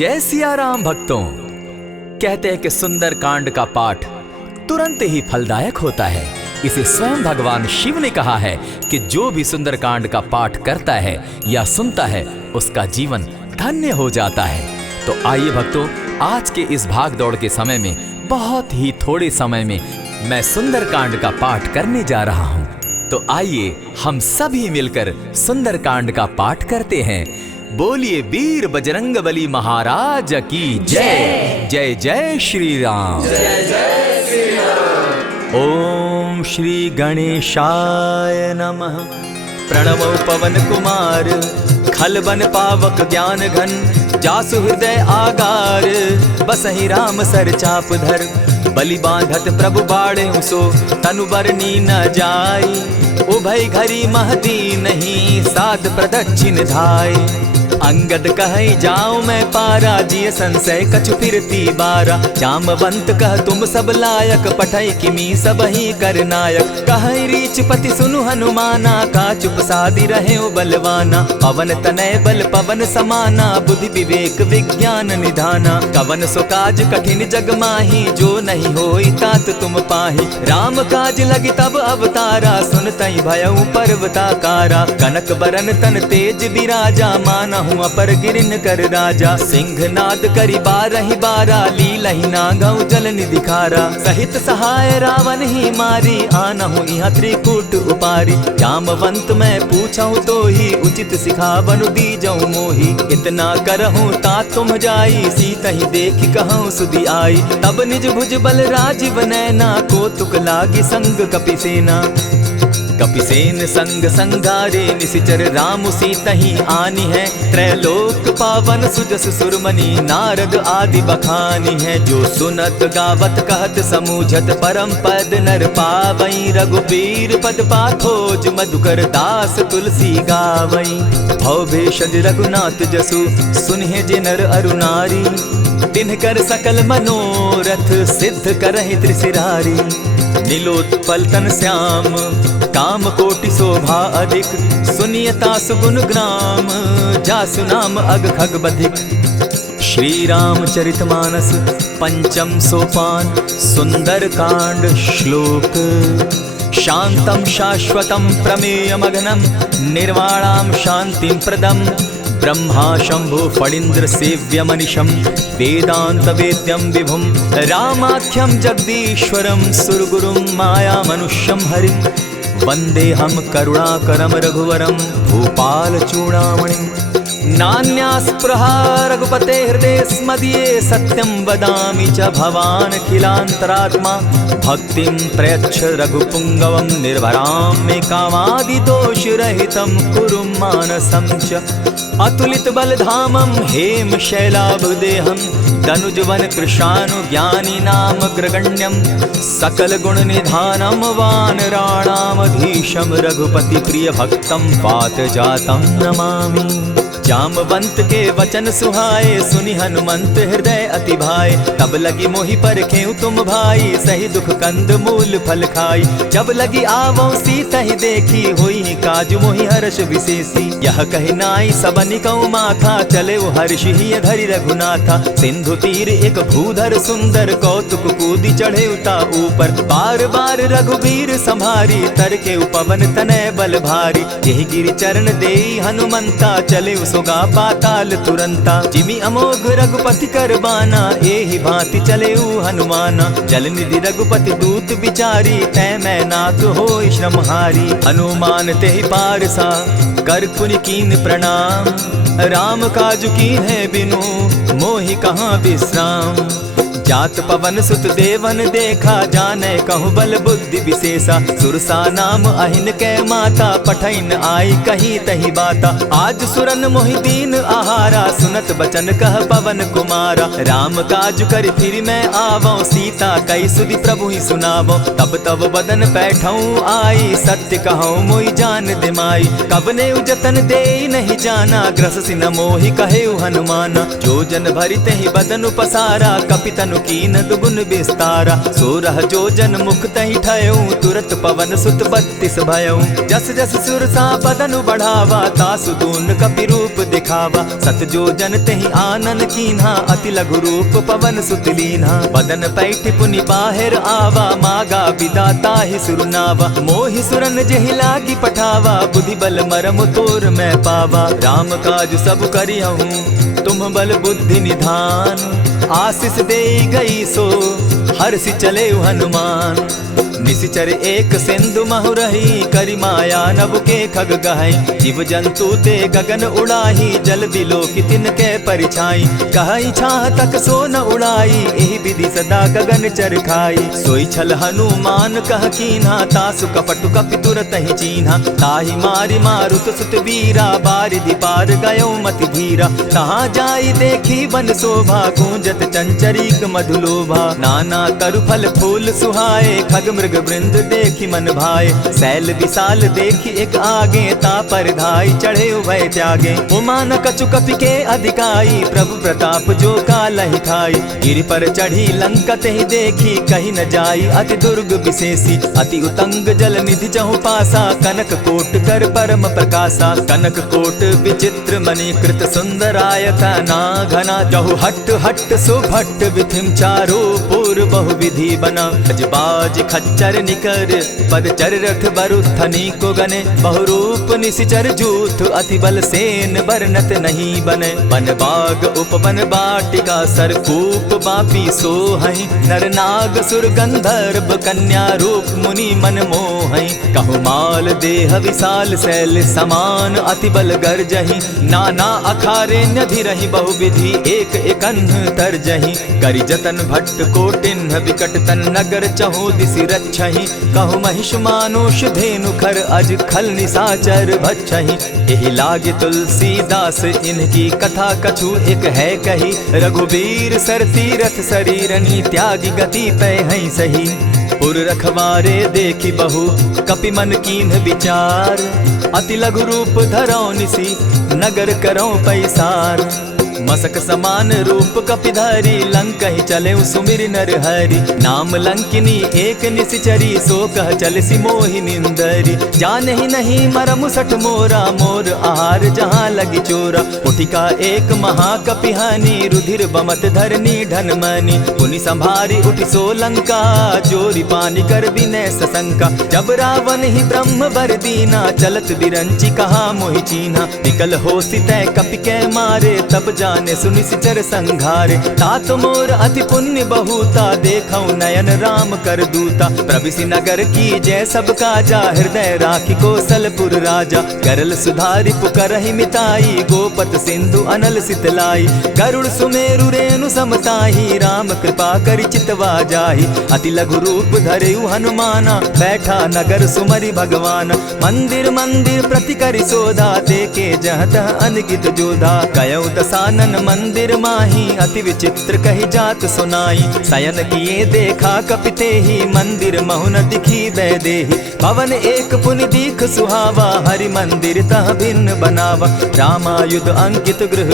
जय सिया राम भक्तों। कहते हैं कि सुंदर कांड का पाठ तुरंत ही फलदायक होता है। इसे स्वयं भगवान शिव ने कहा है कि जो भी सुंदर कांड का पाठ करता है या सुनता है उसका जीवन धन्य हो जाता है। तो आइए भक्तों, आज के इस भाग दौड़ के समय में बहुत ही थोड़े समय में मैं सुंदर कांड का पाठ करने जा रहा हूँ। तो आइए हम सभी मिलकर सुंदर कांड का पाठ करते हैं। बोलिए वीर बजरंगबली महाराज की जय। जय जय श्री राम। जय जय श्री राम। ओम श्री गणेशाय नमः। प्रणवो पवन कुमार, खलबन पावक ज्ञान घन, जासु हृदय आगार, बसहि राम सर चाप धर, बलि बांधत प्रभु बाढ़े सो, तनु बरनी न जाई, उभय घरी महदी नहीं, साध प्रदक्षिण धाय। अंगद कहे जाऊं मैं पारा, जिय संशय कछु फिरती बारा, जामवंत कह तुम सब लायक, पठै किमी सब ही कर नायक, कहे रीच पति सुनु हनुमाना, का चुप सादी रहे बलवाना, पवन तनय बल पवन समाना, बुद्धि विवेक विज्ञान निधाना, कवन सो काज कठिन जग माही, जो नहीं होई तात तुम पाही, राम काज लगी तब अवतारा, सुनतई भयउ पर्वताकारा, कनक बरन तन तेज विराजा, मानहु अपर गिरिन कर राजा, सिंहनाद करि बारहि बारा, लीलहि नागौ जल निधि खारा, सहित सहाय रावण ही मारी, आनहु इहाँ त्रिकूट उपारी, जामवंत मैं पूछऊं तो ही, उचित सिखावनु दीजऊं मोही, इतना करहूं तात तुम जाई, सीतहि देखि कहूं सुधि आई, तब निज भुज बल राजीव नैना, कौतुक लागी संग कपिसेना, कपिसेन संग संगारे, निशिचर राम सीतहि आनी है, त्रैलोक पावन सुजस सुरमणि, नारद आदि बखानी है, जो सुनत गावत कहत समूझत, परम पद नर पावई, रघुबीर पद पाथोज, मधुकर दास तुलसी गावई, भव भेषज रघुनाथ जसु, सुनहि जे नर अरु नारी, तिनकर सकल मनोरथ, सिद्ध करहि त्रिशिरारी, नीलोत्पल तन श्याम, काम कोटि शोभा अधिक, सुनियता सुगुण ग्राम, जासु नाम अग खग बधिक। श्री रामचरितमानस पंचम सोपान, सुंदर कांड श्लोक। शांतम शाश्वतम प्रमेयमघनम, निर्वाणाम शांतिम प्रदम, ब्रह्मा शंभु फणीन्द्र सेव्य मनिशम, वेदांत वेद्यम विभुम, रामाख्यम जगदीश्वरम, सुरगुरुम माया मनुष्यम हरिम, वंदे हम करुणाकरम रघुवरम, भूपाल चूड़ामणिम, नान्यास्पृहा रघुपते हृदय स्मदीये, सत्यं वदामि च भवान् खिलान्तरात्मा, भक्तिं प्रयच्छ रघुपुंगवं, निर्भरां मे कामादिदोषरहितं, कुरु मानसं च अतुलित बलधामं, हेम शैलाभदेहं, तनुजवन कृशानु ज्ञानी नाम ग्रगण्यं, सकल गुण निधानं, वानराणामधीशं, रघुपति प्रिय भक्तं, पात जातं नमामि। जामवंत के वचन सुहाए, सुनि हनुमंत हृदय अति भाए, तब लगी मोहि परखेउ तुम भाई, सही दुख कंद मूल फल खाई, जब लगी आवो सीतहि देखी, होई काज मोहि हर्ष विशेषी, यह कहि नाई सबनि कौ माथा, चले वो हर्ष ही धरि रघुनाथा, सिंधु तीर एक भूधर सुंदर, कौतुक कूदी चढ़े उता ऊपर, बार बार रघुबीर संभारी, तर के उपवन तनय बल भारी, यही गिरि चरण देई हनुमंता, चले सोगा पाताल तुरंता, जिमि अमोघ रघुपति कर बाना, एहि भांति चले हनुमाना, जल निधि रघुपति दूत बिचारी, तै मैं नाथ होई श्रमहारी, हनुमान तेहि पारसा, कर पुनि कीन प्रणाम, राम काज कीन है बिनु, मोहि कहाँ विश्राम, जात पवन सुत देवन देखा, जाने कहु बल बुद्धि विशेषा, सुरसा नाम अहिन कै माता, पठैन आई कही तही बाता, आज सुरन मोहि दीन आहारा, सुनत बचन कह पवन कुमारा, राम काज कर फिर मैं आवो, सीता कई सुधि प्रभु ही सुनावो, तब तब बदन बैठऊं आई, सत्य कहूँ मोहि जान दिमाई, कबने उजतन दे नहीं जाना, ग्रस सिन मोहि कहे हनुमाना, जो जन भरित ही बदन पसारा, कपितनु कीन दुगुन विस्तारा। 16 जोजन मुख तहि ठयऊ, तुरत पवन सुत 32 भयऊ। जस जस सुर सा बदन बढ़ावा, तासु दून कपि रूप दिखावा। 7 जोजन तहि आनन कीन्हा, अति लघु रूप पवन सुत लीन्हा। बदन पैठ पुनि बाहिर आवा, मागा विदाता ही सुरनावा। मोहि सुरन जेहि लागी पठावा, बुद्धि बल मरम तोर मैं पावा। राम काज सब करिहूँ, तुम बल बुद्धि निधान। आशीष दे गई सो हर्षि चले हनुमान। निशिचर एक सिंधु महु रही, करि माया नभ के खग गहई। जीव जंतु ते गगन उड़ाही, जल बिलो की तिनके परिछाई। कहई छाह तक सो न उड़ाई, एहि विधि सदा गगन चर खाई। सोई छल हनुमान कह कीन्हा, तासु कपटु कपि तुरत ही चीन्हा। ताहि मारि मारुत सुत वीरा, बारिधि पार गयो मति धीरा। कहाँ जाई देखी वन शोभा, गूंजत चंचरीक मधुलोभा। नाना तरु फल फूल सुहाए, खग मृग वृंद देखी मन भाए। सैल विशाल देखी एक आगे, ता पर धाई चढ़े भय त्यागे। उमान कछु कपि के अधिकाई, प्रभु प्रताप जो कालहि खाई। गिरि पर चढ़ी लंका तेहि देखी, कहीं न जाई अति दुर्ग विशेषी। अति उतंग जल निधि जहु पासा, कनक कोट कर परम प्रकाशा। कनक कोट विचित्र मणि कृत सुंदरायत ना घना। जहु हट हट सुभट विधिम चारो पूर्व बहु विधि बना। बाज खच्चर निकर पदचर रथ बरुथनी को गने। बहुरूप निशिचर जूथ, अति बल सेन बरनत नहीं बने। वन बाग उपवन बाटिका, सरकूप बापी सोहई। नर नाग सुर गंधर्व कन्या, रूप मुनि मन मोहई। कहु माल देह विशाल शैल समान, अति बल गर्जही। नाना अखारे न्यधिरहि बहुविधि, एक एकन्ह तरजही। करि जतन भट्ट कोटिन्ह, विकट तन नगर चहु दिसि रक्षहि। कहु महिष मानुष धेनु खर, अज खल निशाचर भक्षहि। एहि लागे तुलसीदास, इनकी कथा कछु एक है कही। रघुबीर सर तीरथ शरीरनी, त्यागी गति पै हई सही। पुर रखवारे देखी बहु, कपि मन कीन्ह विचार। अति लघु रूप धरौ निसी, नगर करौ पैसार। मसक समान रूप कपिधारी, लंक ही चले सुमिर नर हरि। नाम लंकिनी एक निशिचरी, सो कह चल सी मोहि निंदरी। जाने ही नहीं मरम सठ मोरा, मोर आहार जहाँ लगी चोरा। उठिका एक महाकपिहानी, रुधिर बमत धरनी ढन मनी। पुनि संभारी उठि सो लंका, चोरी पानी कर विनय सशंका। जब रावण ही ब्रह्म बर दीना, चलत बिरंची कहा मोहि चीन्हा। निकल हो सितै कपि के मारे, तब जाने सुनि सिचर संघारे। तात मोर अति पुण्य बहुता, देखौ नयन राम कर दूता। प्रविशि नगर की जय सब काजा, हृदय राखी कौशलपुर राजा। करल सुधारि पुकरहि मिताई, गोपत सिंधु अनल सितलाई। गरुड़ सुमेरु रेणु समताही, राम कृपा करि चितवा जाहि। अति लघु रूप धरेउ हनुमाना, बैठा नगर सुमरि भगवान। मंदिर मंदिर प्रति करि सोधा, देखे जह तह अनगित जोधा। कयौ दसानन मंदिर माही, अति विचित्र कही जात सुनाई। शयन किए देखा कपिते ही, मंदिर महु न दिखी वैदेही। भवन एक पुनि दीख सुहावा, हरि मंदिर तह भिन्न बनावा। रामायुध अंकित गृह,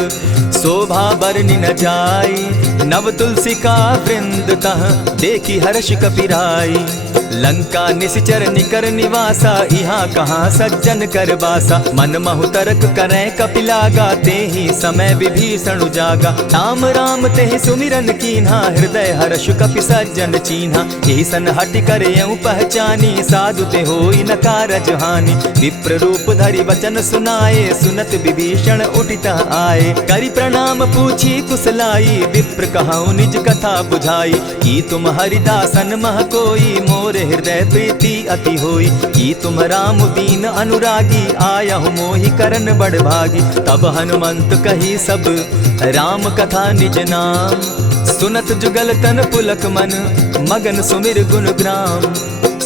शोभा बरनि न जाई। नव तुलसी का वृंद तह, देखी हर्ष कपिराई। लंका निशिचर निकर निवासा, यहाँ कहाँ सज्जन कर बासा। मन महु तरक करै कपिलागा, तेहि समय विभीषण जागा। राम राम तेहि सुमिरन कीन्हा, हृदय हर्ष कपि सज्जन चीन्हा। एहि सन हटि करयउ पहचानी, साधु ते होई न कारज हानि। विप्र रूप धरि वचन सुनाए, सुनत विभीषण उठित आए। करि प्रणाम पूछी कुशलाई, विप्र कहौ निज कथा बुझाई। की तुम हरिदासन मह कोई, मोर हृदय प्रीति अति होई। की तुम राम दीन अनुरागी, आयहु मोहि करन बड़ भागी। तब हनुमंत कही सब राम कथा निज नाम। सुनत जुगल तन पुलक मन, मगन सुमिर गुण ग्राम।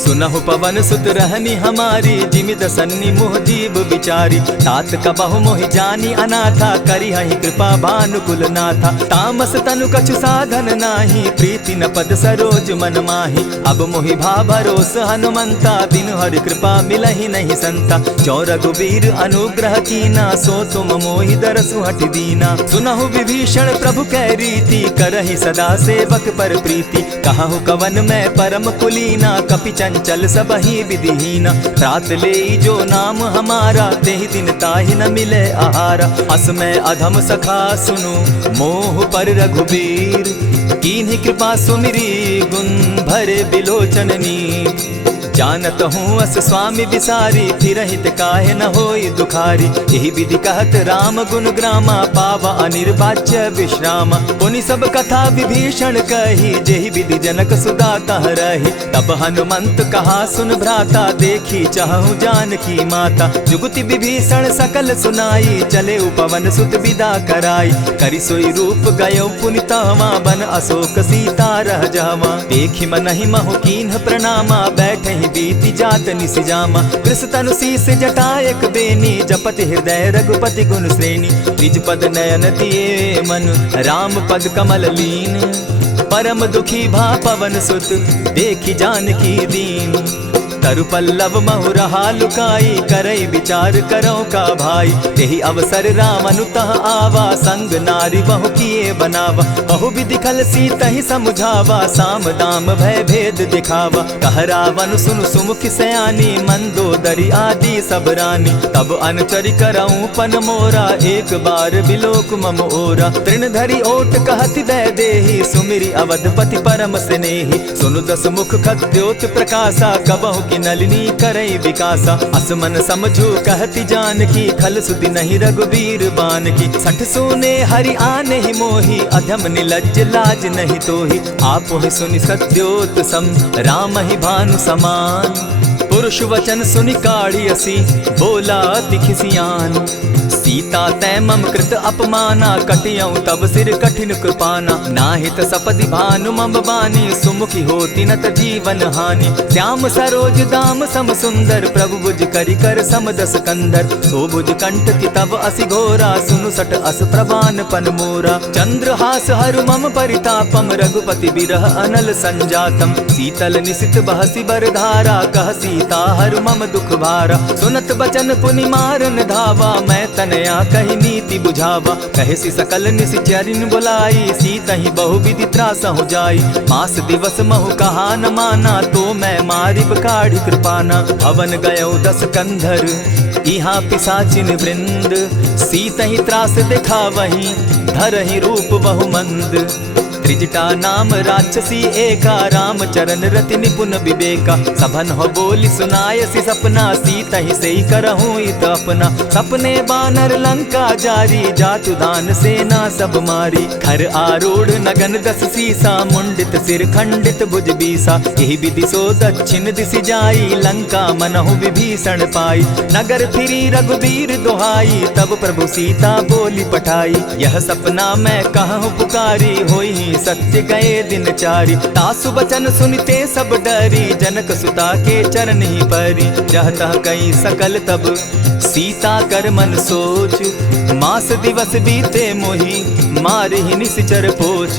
सुनहु पवन सुत रहनी हमारी, जिमि दसन्नी मोह जीव विचारी। तात कबहु मोहि जानी अनाथा, करी हहि कृपा भानुकुल नाथा। तामस तनु कछु साधन नाही, प्रीति न पद सरोज मन माही। अब मोहि भा भरोस हनुमंता, बिनु हरि कृपा मिलहि नहीं संता। जो रघुबीर अनुग्रह कीना, सो तुम मोहि दरसु हटि दीना। सुनहु विभीषण प्रभु कै रीति, करहि सदा सेवक पर प्रीति। कहु कवन मैं परम कुलीना, कपि चंचल सबहि विधिहीना। रात ले जो नाम हमारा, तेहि दिन ताहि न मिले आहारा। अस मैं अधम सखा सुनु, मोह पर रघुबीर। कीन्ही कृपा सुमिरी, गुण भरे बिलोचन नीर। जानत हूँ अस स्वामी विसारी, फिरहित काहे न होई दुखारी। यही विधि कहत राम गुण ग्रामा, पावा अनिर्वाच्य विश्रामा। पुनि सब कथा विभीषण कही, जेहि विधि जनक सुदा कह रही। तब हनुमंत कहा सुन भ्राता, देखी चाहूँ जानकी माता। जुगति विभीषण सकल सुनाई, चले पवन सुत विदा कराई। करि सोई रूप गयो पुनि तहवा, बन अशोक सीता रह जावा। देखी मनहि महु कीन्ह प्रणामा, बैठहि बीती जात निसिजामा। कृष तनु शीस जटायक बेनी, जपति हृदय रघुपति गुण श्रेणी। निज पद नयन दिए मन, राम पद कमल लीन। परम दुखी भा पवन सुत, देखी जानकी दीन। तरु पल्लव महु रहा लुकाई, करई विचार करो का भाई। यही अवसर राम अनुतः आवा, संग नारी बहु किए बनावा। बहु विधि खल सीतहि समझावा, साम दाम भय भेद दिखावा। कह रावण सुन सुमुख सयानी, मंदोदरी आदि सब रानी। तब अनुचरि करऊं पन मोरा, एक बार बिलोक मम ओरा। तृण धरि ओट कहति दय देहि, सुमिरि अवधपति परम स्नेही। सुनु दस मुख खद्योत प्रकाशा, कबहु की नलिनी करई विकासा। असमन समझो कहती जानकी, खल सुधि नहीं रघुबीर बान की। सठ सोने हरि आने ही मोही, अधम निलज्ज लाज नहीं तोही। आप ही सुनि सत्योत सम, राम ही भानु समान। पुरुष वचन सुनि काढ़ी असी, बोला अति खिसियान। सीता तै मम कृत अपमाना, कटियऊं तब सिर कठिन कृपाना। नाहित सपदि भानु मम बानी, सुमुखी होती नत जीवन हानि। श्याम सरोज दाम सम सुंदर, प्रभु भुज करि कर सम दस कंधर। सो भुज कंठ की तब असि घोरा, सुनु सट अस प्रवान पन मोरा। चंद्रहास हरु मम परितापम, रघुपति बिरह अनल संजातम। शीतल निशित बहसी बरधारा, कह सीता हरु मम दुख भारा। सुनत बचन पुनि मारन धावा, मैं तनया कही नीति बुझावा। कहे सी सकल निशिचरिन बुलाई, सीतहि बहु विधि त्रास हो जाई। मास दिवस महु कहा न माना, तो मैं मारिब काढ़ी कृपाना। भवन गयो दस कंधर, इहाँ पिशाचिन वृंद। सीतहि त्रास दिखावहि, धरहि रूप बहु मंद। त्रिजटा नाम राक्षसी एका, राम चरण रति निपुण विवेका। सभन हो बोली सुनायसी सपना, सीतहि सेई करहूँ इत अपना। सपने बानर लंका जारी, जातु दान सेना सब मारी। खर आरूढ़ नगन दस सीसा, मुंडित सिर खंडित भुज बीसा। यही विधि सो दक्षिण दिशि जाई, लंका मनहु विभीषण पाई। नगर फिरी रघुबीर दुहाई, तब प्रभु सीता बोली पठाई। यह सपना मैं कहूँ पुकारी, होई सत्य गए दिन चारी। तासु बचन सुनते सब डरी, जनक सुता के चरण ही परी। जहतः कई सकल तब सीता कर मन सोच, मास दिवस बीते मोही, मारे ही निश्चर पोच।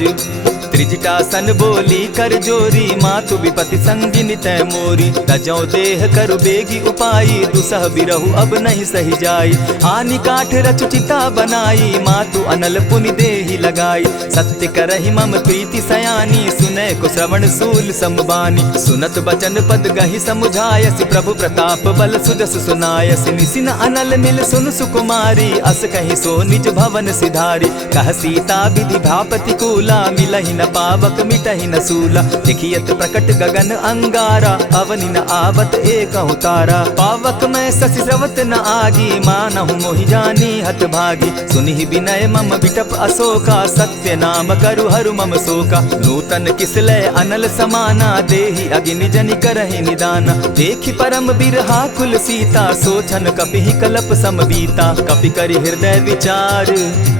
त्रिजटा सन बोली कर जोरी, मातु विपति संगिनी तै मोरी। तजौ देह करु बेगी उपाई, दुसह बिरहु अब नहीं सही जाई। आनी काठ रच चिता बनाई, मातु अनल पुनि देहि लगाई। सत्य करहि मम प्रीति सयानी, सुनै को श्रवण सूल समबानी। सुनत बचन पद गहि समुझायसि, प्रभु प्रताप बल सुजस सुनायसि। निसिन अनल मिल सुन सुकुमारी, अस कहि सो निज भवन सिधारी। कह सीता विधि भा प्रतिकूला, मिलहि न पावक मिटहि न सूला। देखियत प्रकट गगन अंगारा, अवनि न आवत एकहु तारा। पावक मैं शशि स्रवत न आगी, मानहु मोहि जानी हत भागी। सुनिहि विनय मम बिटप अशोका, सत्य नाम करु हरु मम शोका। नूतन किसलय अनल समाना, देहि अगिनि जनि करहि निदाना। देखि परम बिरहा कुल सीता, सोचन कपिहि कलप सम बीता। कपि करि हृदय विचार,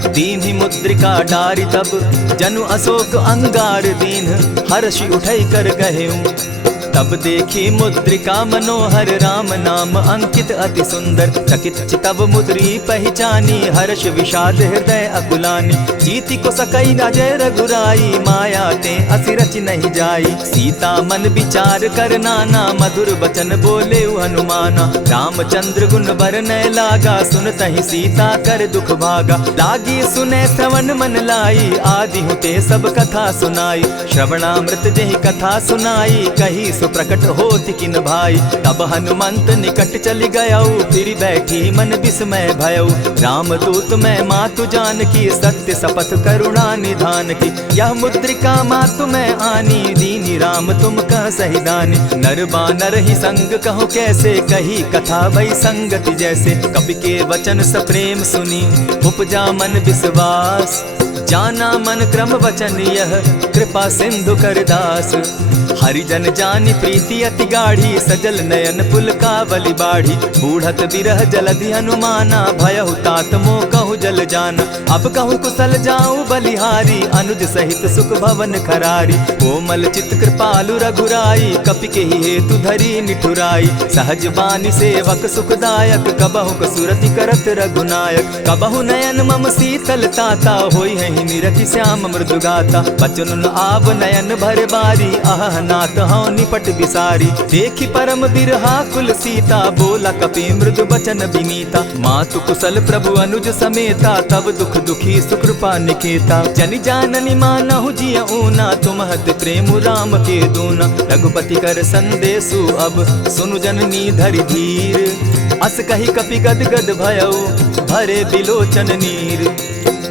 दीन्हि मुद्रिका डारि। तब जनु अशोक अंगार दीन, हर्षि उठै कर गहेऊं। तब देखी मुद्रिका मनोहर राम नाम अंकित अति सुंदर। चकित चितव मुद्री पहचानी हर्ष विषाद हृदय अकुलानी। जीति को सकई अजय रघुराई माया ते असि रच नहीं जाई। सीता मन विचार कर नाना मधुर बचन बोले हनुमाना। रामचंद्र गुण बरनय लागा सुनतहि सीता कर दुख भागा। लागी सुने श्रवण मन लाई आदि हुते सब कथा सुनाई। श्रवणामृत जेहि कथा सुनाई कही सुप्रकट होति किन भाई। तब हनुमंत निकट चली गयऊ फिर बैठी मन विस्मय भयऊ। रामदूत मैं मातु जानकी सत्य शपथ करुणा निधान की। यह मुद्रिका मातु मैं आनी दीनी राम तुम कह सही दानी। नर बानर ही संग कहो कैसे कही कथा भई संगति जैसे। कपि के वचन सप्रेम सुनी उपजा मन विश्वास। जाना मन क्रम वचन यह कृपा सिंधु कर दास। हरिजन जानी प्रीति अति गाढ़ी सजल नयन पुलकावली बाढ़ी। बूढ़त बिरह जलधि हनुमाना भयहु तात मोह कहु जल जाना। अब कहु कुशल जाऊं बलिहारी अनुज सहित सुख भवन खरारी। कोमल चित कृपालु रघुराई कपि के ही हेतु धरी निठुराई। सहज बानी सेवक सुखदायक कबहु कसुरति करत रघुनायक। कबहु नयन मम शीतल ताता होई है निरखि श्याम मृदु गाता। बचन आव नयन भर बारी आह नाथ हौ निपट बिसारी। देखी परम बिरहा कुल सीता बोला कपि मृदु बचन विनीता। मातु कुशल प्रभु अनुज समेता तब दुख दुखी सुकृपा निकेता। जनि जाननी मानहु जिय ऊना तुम हत प्रेम राम के दूना। रघुपति कर संदेशु अब सुनु जननी धरि धीर। अस कही कपि गद गद भयऊ भरे बिलोचन नीर।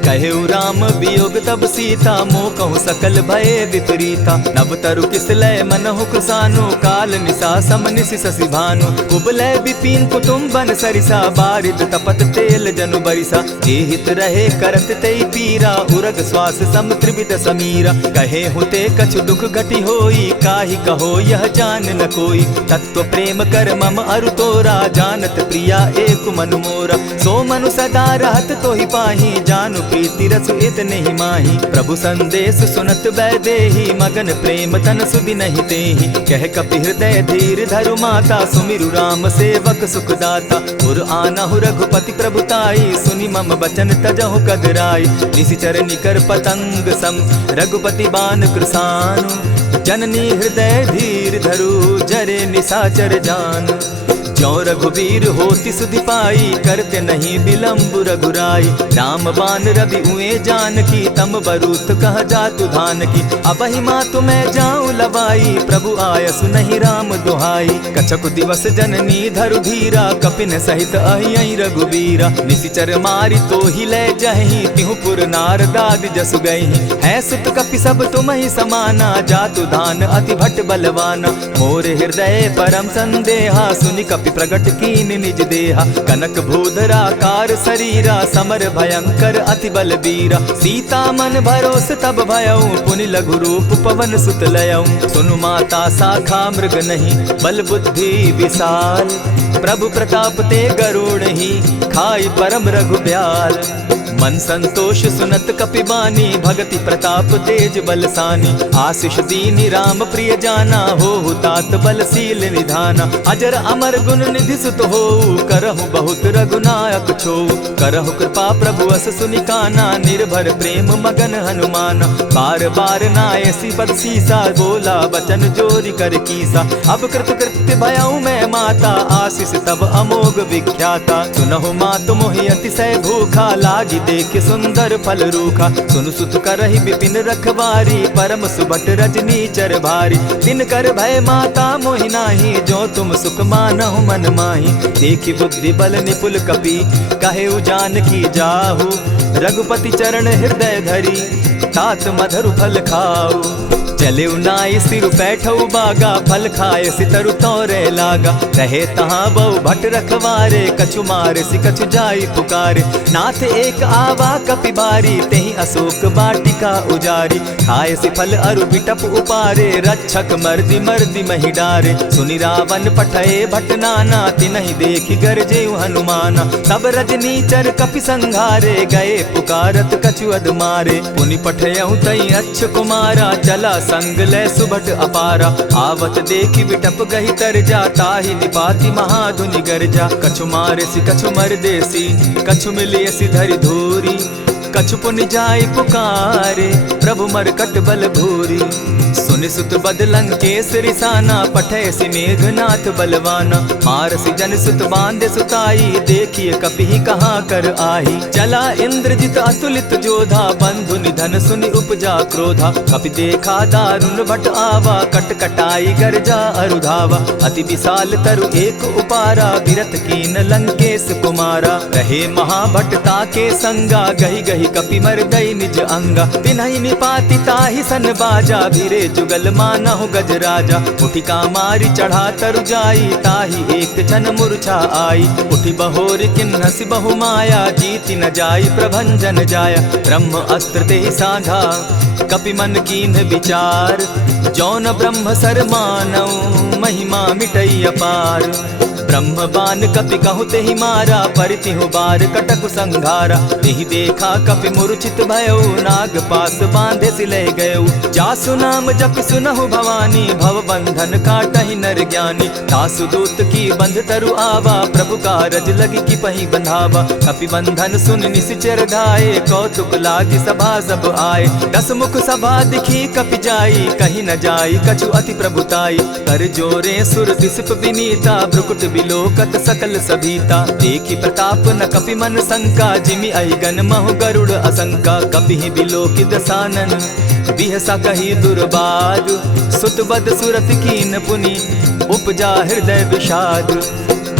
कहेउ राम वियोग तब सीता मोह कहु सकल भय विपरीता। नव तरु किसलय मनहु कृसानु काल निशा सम निशि शशि भानु। उबलय विपिन कुटुम्बन सरिसा बारिद तपत तेल जनु बरिसा। जे हित रहे करत तेई पीरा उरग श्वास सम त्रिविध समीरा। कहे हुते कछु दुख घटी होई काहि कहो यह जान न कोई। तत्व प्रेम कर मम अरु तोरा जानत प्रिया एक मनु मोरा। सो मनु सदा रहत तोहि पाही जानु प्रीति रस इतने ही माही। प्रभु संदेश सुनत वैदेही मगन प्रेम तन सुधि नहीं तेहि। कह कपि हृदय धीर धरु माता सुमिरु राम सेवक सुखदाता। उर आनहु रघुपति प्रभुताई सुनि मम बचन तजहु कदराई। निशिचर निकर पतंग सम रघुपति बान कृसानु। जननी हृदय धीर धरु जरे निशाचर जान। जो रघुवीर होति सुधि पाई करते नहीं विलम्ब रघुराई। राम बान रवि उए जानकी तम बरूत कह जातु धान की। अबहि मातु मैं जाऊं लवाई प्रभु आयसु नहीं राम दुहाई। कछक दिवस जननी धरु धीरा कपिन सहित अहियहि रघुवीरा। निशिचर मारि तो ही ले जहि तिहु पुर नार दाद जसु गई। है सुत कपि सब तुम ही समाना जातु धान अति भट बलवाना। मोर हृदय परम संदेहा सुनि कपि प्रगट कीन निज देहा। कनक भूधराकार शरीरा समर भयंकर अति बलबीरा। सीता मन भरोस तब भयऊ पुनि लघु रूप पवन सुत लयऊ। सुनु माता शाखा मृग नहीं बल बुद्धि विशाल। प्रभु प्रताप ते गरुड़ ही खाई परम रघुब्याल। मन संतोष सुनत कपि बानी भगति प्रताप तेज बलसानी। आशीष दीनी राम प्रिय जाना हो तात बलशील निधाना। अजर अमर गुण निधि सुत हो करहु बहुत रघुनायक छो। करहु कृपा प्रभु अस सुनिकाना निर्भर प्रेम मगन हनुमाना। बार बार नायसी पद सीसा बोला बचन जोरी कर कीसा। अब कृत कृत्य भयऊ मैं माता आशीष तब अमोघ विख्याता। सुनहु मातु मोहि अतिशय भूखा लागी देख सुंदर फल रूखा। सुनु सुत करहि विपिन रखवारी परम सुबट रजनी चर भारी। दिन कर भय माता मोहि नाही जो तुम सुख मानहु मन माही। देखी बुद्धि बल निपुल कपि कहेउ जानकी जाहु। रघुपति चरण हृदय धरी तात मधुर फल खाऊ। चले नाई सिर बैठऊ बागा फल खाए सितरु तोरे लागा। रहे तहाँ बहु भट रखवारे कछु मारे सि कछु जाई पुकारे। नाथ एक आवा कपि बारी तेहि अशोक बाटिका उजारी। खाए सि फल अरु बिटप उपारे रक्षक मर्दि मर्दि महि डारे। सुनि रावण पठये भट नाना तिनहि देखि गरजेउ हनुमाना। सब रजनीचर कपि संघारे गए पुकारत कछु अध मारे। पुनि पठयउ तई अच्छ कुमारा चला संग ले सुभट अपारा। आवत देखी बिटप गही तर जा, ताहि निपाति महाधुनि गर्जा। कछु मारे सी कछु मर देसी, कछु मिले सी धरि धूरी। कछु पुनि जाय पुकारे, प्रभु मरकट बल भूरी। सुनि सुत बद लंकेश रिसाना, पठे सि मेघनाथ बलवाना। मार सि जन सुत बांधे सुताई, देखिए कपि कहाँ कर आही। चला इंद्रजित अतुलित जोधा, बंधु निधन सुनि उपजा क्रोधा। कपि देखा दारुण भट आवा, कट कटाई गर्जा अरुधावा। अति विशाल तरु एक उपारा, विरत कीन लंकेश कुमारा। रहे महाभट ताके संगा, गही गही कपि मर गई निज अंगा। तिन्हि निपाति ताहि सन बाजा, भिरे जुगल मानहु गजराजा। उठि कामारी चढ़ा तरु जाई, ताहि एक जन मूर्छा आई। उठि बहोर किन्हसि बहु माया, जीति न जाई प्रभंजन जाया। ब्रह्म अस्त्र तेहि साधा, कपि मन कीन्ह विचार। जौन ब्रह्म सर मानौ, महिमा मिटई अपार। ब्रह्म बान कपि कहु तेहि मारा, परितिहु बार कटक संघारा। तेहि देखा कपि मूर्छित भयो, नाग पास बांधे सिले गयो। जासु नाम जपि सुनहु भवानी, भव बंधन काटहि नर ज्ञानी। दासु दूत की बंध तरु आवा, प्रभु कारज लगी की पही बंधावा। कपि बंधन सुन निसिचर धाये, कौतुक लागी सभा सब आए। दस मुख सभा दिखी कपि जाई, कहीं न जाई कछु अति प्रभुताई। कर जोरे सुर दिसप विनीता, ब्रुकुट बिलोकत सकल सभीता। देखी प्रताप न कपि मन शंका, जिमि अहिगन महु गरुड़ असंका। कपि बिलोकि दसानन, बिहसा कही दुर्बाद। सुत बद सुरत कीन पुनि, उपजा हृदय विषाद।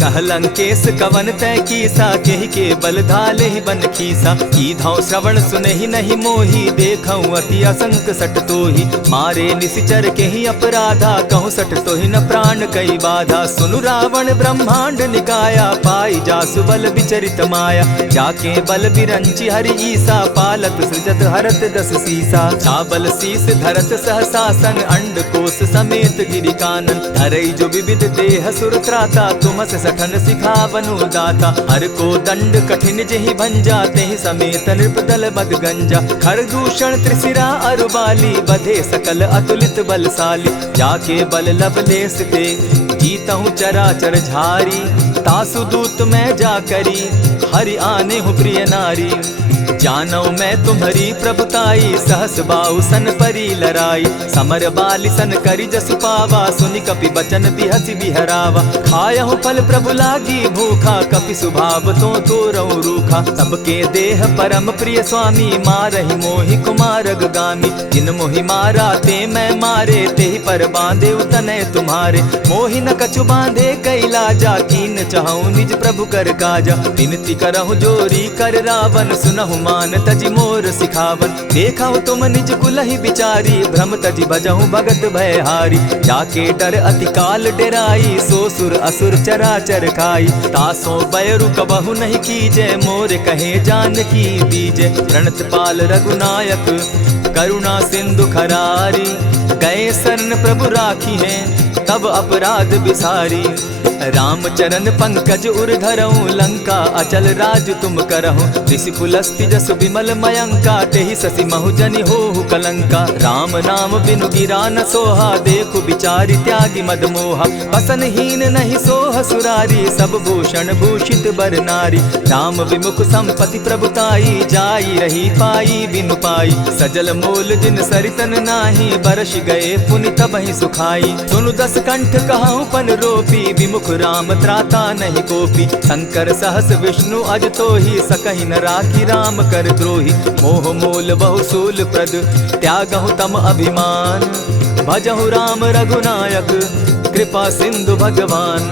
कह लंकेश कवन तय कीसा, केहि के बल धाले ही बन खीसा। कीधौ श्रवण सुनहि नहीं मोही, देखऊं अति असंक सट तोही। मारे निसिचर केहि अपराधा, कहूँ सट तोहि न प्राण कई बाधा। सुनु रावण ब्रह्मांड निकाया, पाई जासु बल विचरित माया। जाके बल बिरंची हरि ईसा, पालत सृजत हरत दस सीसा। चावल शीस धरत सहसासन, अंड कोश समेत गिरि कानन। धरई जो विविध देह सुर त्राता, तुमस सठन सिखावनु दाता। हर को दंड कठिन जेहि भंजा, तेहि समेत नृप दल बद गंजा। खरदूषण त्रिशिरा अरुबाली, बधे सकल अतुलित बलशाली। जाके बल लवलेस ते, जीतहु चराचर झारी। तासु दूत मैं जा करी, हरि आने हूँ प्रिय नारी। जानौ मैं तुम्हारी प्रभुताई, सहस बाहु सन परी लराई। समर बाली सन करी जसु पावा, सुनि कपि बचन बिहसि बिहरावा। खायहु फल प्रभु लागी भूखा, कपि सुभाव तो तोरऊ रूखा। सबके देह परम प्रिय स्वामी, मारहि मोहि कुमारग गामी। जिन मोहि मारा ते मैं मारे, तेहि पर बांधे उतने तुम्हारे। मोहि न कछु बांधे कैलाजा, कीन चाहूं निज प्रभु कर काजा। विनती करहु जोरी कर रावण, सुनहु मान तजि मोर सिखावन। देखा तुम निज कुलहि बिचारी, भ्रम तजि भजहु भगत भयहारी। जाके डर अति काल डेराई, सो सुर असुर चराचर खाई। तासो बैरु कबहु नहीं कीजे, मोर कहे जानकी दीजे। प्रणत पाल रघुनायक, करुणा सिंधु खरारी। गए शरण प्रभु राखी हैं, तब अपराध बिसारी। रामचरण पंकज उर धरऊं, लंका अचल राज तुम करहूं। ऋषि पुलस्ति जस विमल मयंका, तेहि ससि महु जनि होहु कलंका। राम नाम बिनु गिरा न सोहा, देखु बिचारी त्यागी मद मोहा। बसन हीन नहीं सोह सुरारी, सब भूषण भूषित बर नारी। राम विमुख संपति प्रभुताई, जाई रही पाई बिनु पाई। सजल मोल जिन सरितन नाही, बरस गए पुनि तबहि सुखाई। सुनु दस कंठ कहूँ पन रोपी, विमुख राम त्राता नहीं कोपी। शंकर सहस विष्णु अज तोहि, सकहि न राखी राम कर द्रोही। मोह मोल बहुसूल प्रद, त्यागहु तम अभिमान। भजहु राम रघुनायक, कृपा सिंधु भगवान।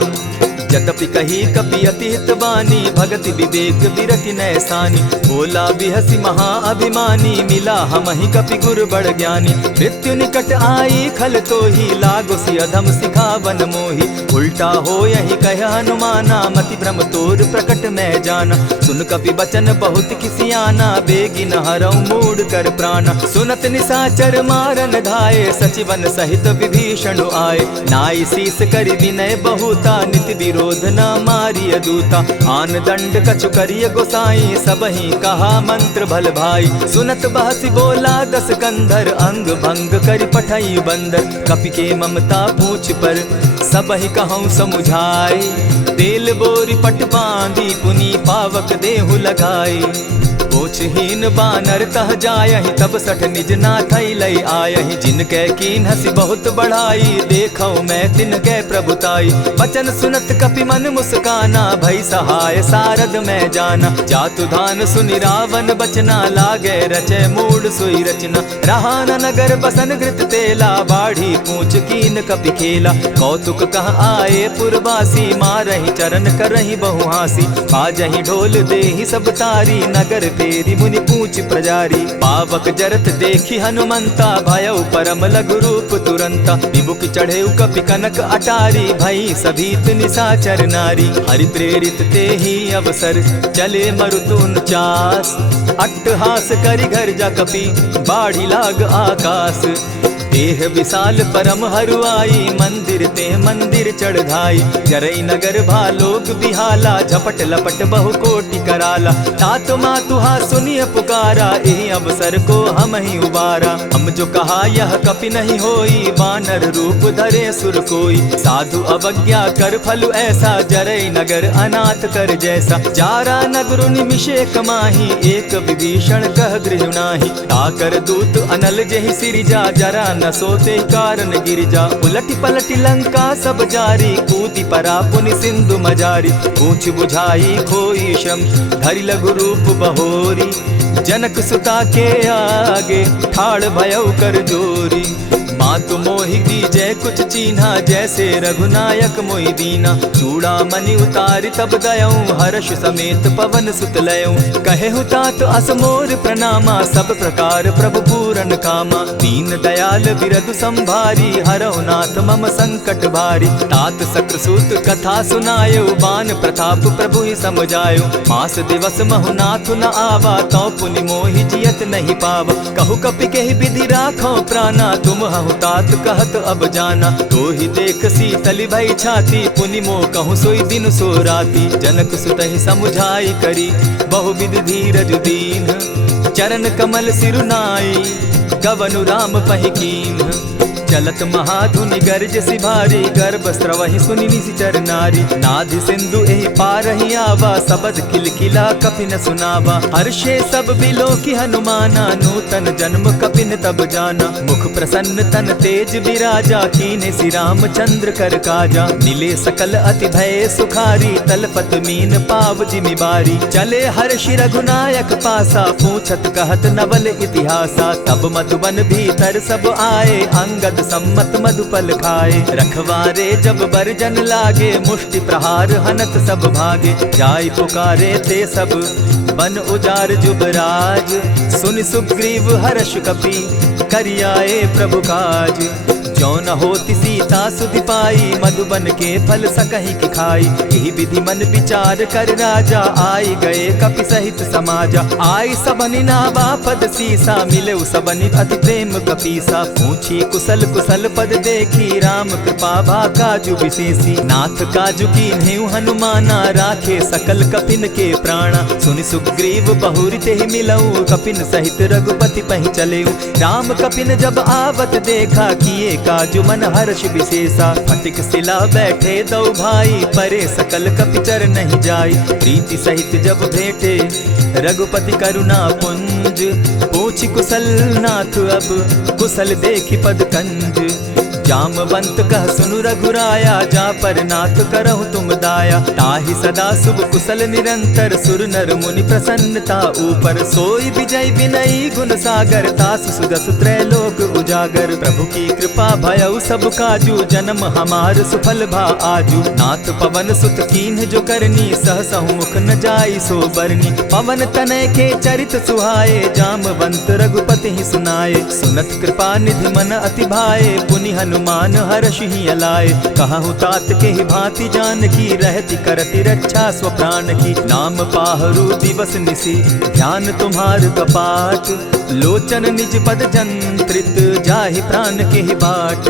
जतपि कही कपि अति हित बानी, भगति विवेक विरति नैसानी। बोला बिहसि महा अभिमानी, मिला हमहि कपि गुर बड़ ज्ञानी। मृत्यु निकट आई खल तोहि, लागो सि अधम सिखावन मोहि। उल्टा हो यही कह हनुमाना, मति भ्रम तोर प्रकट मैं जाना। सुन कपि बचन बहुत किसियाना, बेगी न हरऊं मूढ़ कर प्राणा। सुनत निसाचर मारन धाये, सचिवन सहित विभीषण आए। नाई शीस करि विनय बहुता, नित विरोध क्रोध न मारिय दूता। आन दंड कछु करिय गोसाई, सबहि कहा मंत्र भल भाई। सुनत बहसी बोला दस कंधर, अंग भंग करि पठई बंदर। कपि के ममता पूछ पर, सबहि कहूँ समुझाए। तेल बोरी पट बांधी, पुनि पावक देहु लगाई। पूछहीन बानर तह जायहि, तब सठ निज नाथई लई आयहि। जिनके कीन हसी बहुत बढ़ाई, देखौ मैं तिनके प्रभुताई। वचन सुनत कपि मन मुस्काना, भई सहाय सारद मैं जाना। जातु धान सुनि रावण बचना, लागे रचे मूड सोई रचना। रहा न नगर बसन घृत तेला, बाढ़ी पूछ कीन कपि खेला। कौतुक कह आए पुरवासी, मारहि चरण करहि बहु हासी। बाजहि ढोल देहि सब तारी, नगर फेरी मुनि पूछ प्रजारी। पावक जरत देखी हनुमंता, भयउ परम लघु रूप तुरंता। विमुख चढ़े कपि कनक अटारी, भई सभीत निशाचर नारी। हरि प्रेरित ते ही अवसर, चले मरुतु 49। अट्टहास करि घर जा कपि, बाढ़ी लाग आकाश। देह विशाल परम हरुआई, मंदिर ते मंदिर चढ़ाई। जरई नगर भालोग बिहाला, झपट लपट बहु कोटि कराला। तात मातुहा सुनिय पुकारा, एहि अवसर को हम ही उबारा। हम जो कहा यह कपि नहीं होई, वानर रूप धरे सुर कोई। साधु अवज्ञा कर फल ऐसा, जरई नगर अनाथ कर जैसा। चारा नगर निमिषे कमाही, एक विभीषण कह गृह नाही। ताकर दूत अनल जेहि सिरिजा, जरा न सोते कारण गिरिजा। उलटी पलटी लंका सब जारी, कूदी परा पुनि सिंधु मजारी। पूछ बुझाई खोई श्रम, धरि लघु रूप बहोरी। जनक सुता के आगे, ठाड़ भयउ कर जोरी। मातु मोहि दीजै कुछ चीन्हा, जैसे रघुनायक मोहि दीना। चूड़ामणि उतारि तब दयऊँ, हर्ष समेत पवन सुत लयऊँ। कहे तात अस मोर प्रणामा, सब प्रकार प्रभु पूरन कामा। दीन दयाल बिरदु संभारी, हरौ नाथ मम संकट भारी। तात सक्रसूत कथा सुनायो, बान प्रताप प्रभु ही समझायो। मास दिवस महु नाथ न आवा, तौ पुनि मोहि जियत नहीं पावा। कहु कपि केहि विधि राखो प्राणा, तुम हहु तात कहत अब जाना। तो ही देख शीतल भई छाती, पुनि मो कहूँ सोई दिन सो राती। जनक सुतहि समुझाई करी, बहु विधि धीरज दीन। चरण कमल सिरुनाई, गवनु राम पहि कीन। चलत महाधुनि गर्ज सिभारी, गर्भ स्रवहि सुनि निशिचर नारी। नाधि सिंधु एहि पारहि आवा, सबद किलकिला कपि न सुनावा। हर्षे सब बिलो की हनुमाना, नूतन जन्म कपिन तब जाना। मुख प्रसन्न तन तेज विराजा, कीन्हे श्री रामचंद्र कर काजा। मिले सकल अति भय सुखारी, तलपत मीन पाव जिमि बारी। चले हर्षि रघुनायक पासा, पूछत कहत नवल इतिहासा। तब मधुबन भीतर सब आए, अंगद सम्मत मधुपल खाए। रखवारे जब बरजन लागे, मुष्टि प्रहार हनत सब भागे। जाय पुकारे ते सब, बन उजार जुबराज। सुनि सुग्रीव हर्ष कपि, करियाए प्रभु काज। जो न होती सीता सुधि पाई, मधुबन के फल सकहि की खाई। यही विधि मन विचार कर राजा, आई गए कपि सहित समाजा। आई सबनि नावा पद सीसा, मिले सबनि अति प्रेम कपीसा। पूछी कुशल कुशल पद देखी, राम कृपा भा काजु विशेषी। नाथ काजु कीन्हेउ हनुमाना, राखे सकल कपिन के प्राणा। सुनि सुग्रीव बहुरि तेहि मिलऊ, कपिन सहित रघुपति पहि चलेऊ। राम कपिन जब आवत देखा, किए काजु मन हर्ष विशेषा। फटिक सिला बैठे दो भाई, परे सकल कपिचर नहीं जाई। प्रीति सहित जब भेटे, रघुपति करुणा पुंज। पूछि कुशल नाथ अब, कुशल देखि पद कंज। जामवंत कह सुनु रघुराया, जा पर नाथ करहु तुम दाया। ताहि सदा शुभ कुशल निरंतर, सुर नर मुनि प्रसन्नता ऊपर। सोई विजय विनयी गुण सागर, तास सुदस त्रैलोक उजागर। प्रभु की कृपा भयउ सब काजू, जन्म हमार सुफल भा आजू। नाथ पवन सुत कीन्ह जो करनी, सहसहु मुख न जाई सो बरनी। पवन तनय के चरित सुहाए, जामवंत रघुपति ही सुनाए। सुनत कृपा निधि मन अति भाए, पुनि हनुमान हर्ष ही अलाए। कहूँ तात के ही भांति जान की, रहती करती रक्षा स्व प्राण की। नाम पाहरु दिवस निसी, ध्यान तुम्हार कपाट। लोचन निज पद जंत्रित, जाहि प्राण के ही बाट।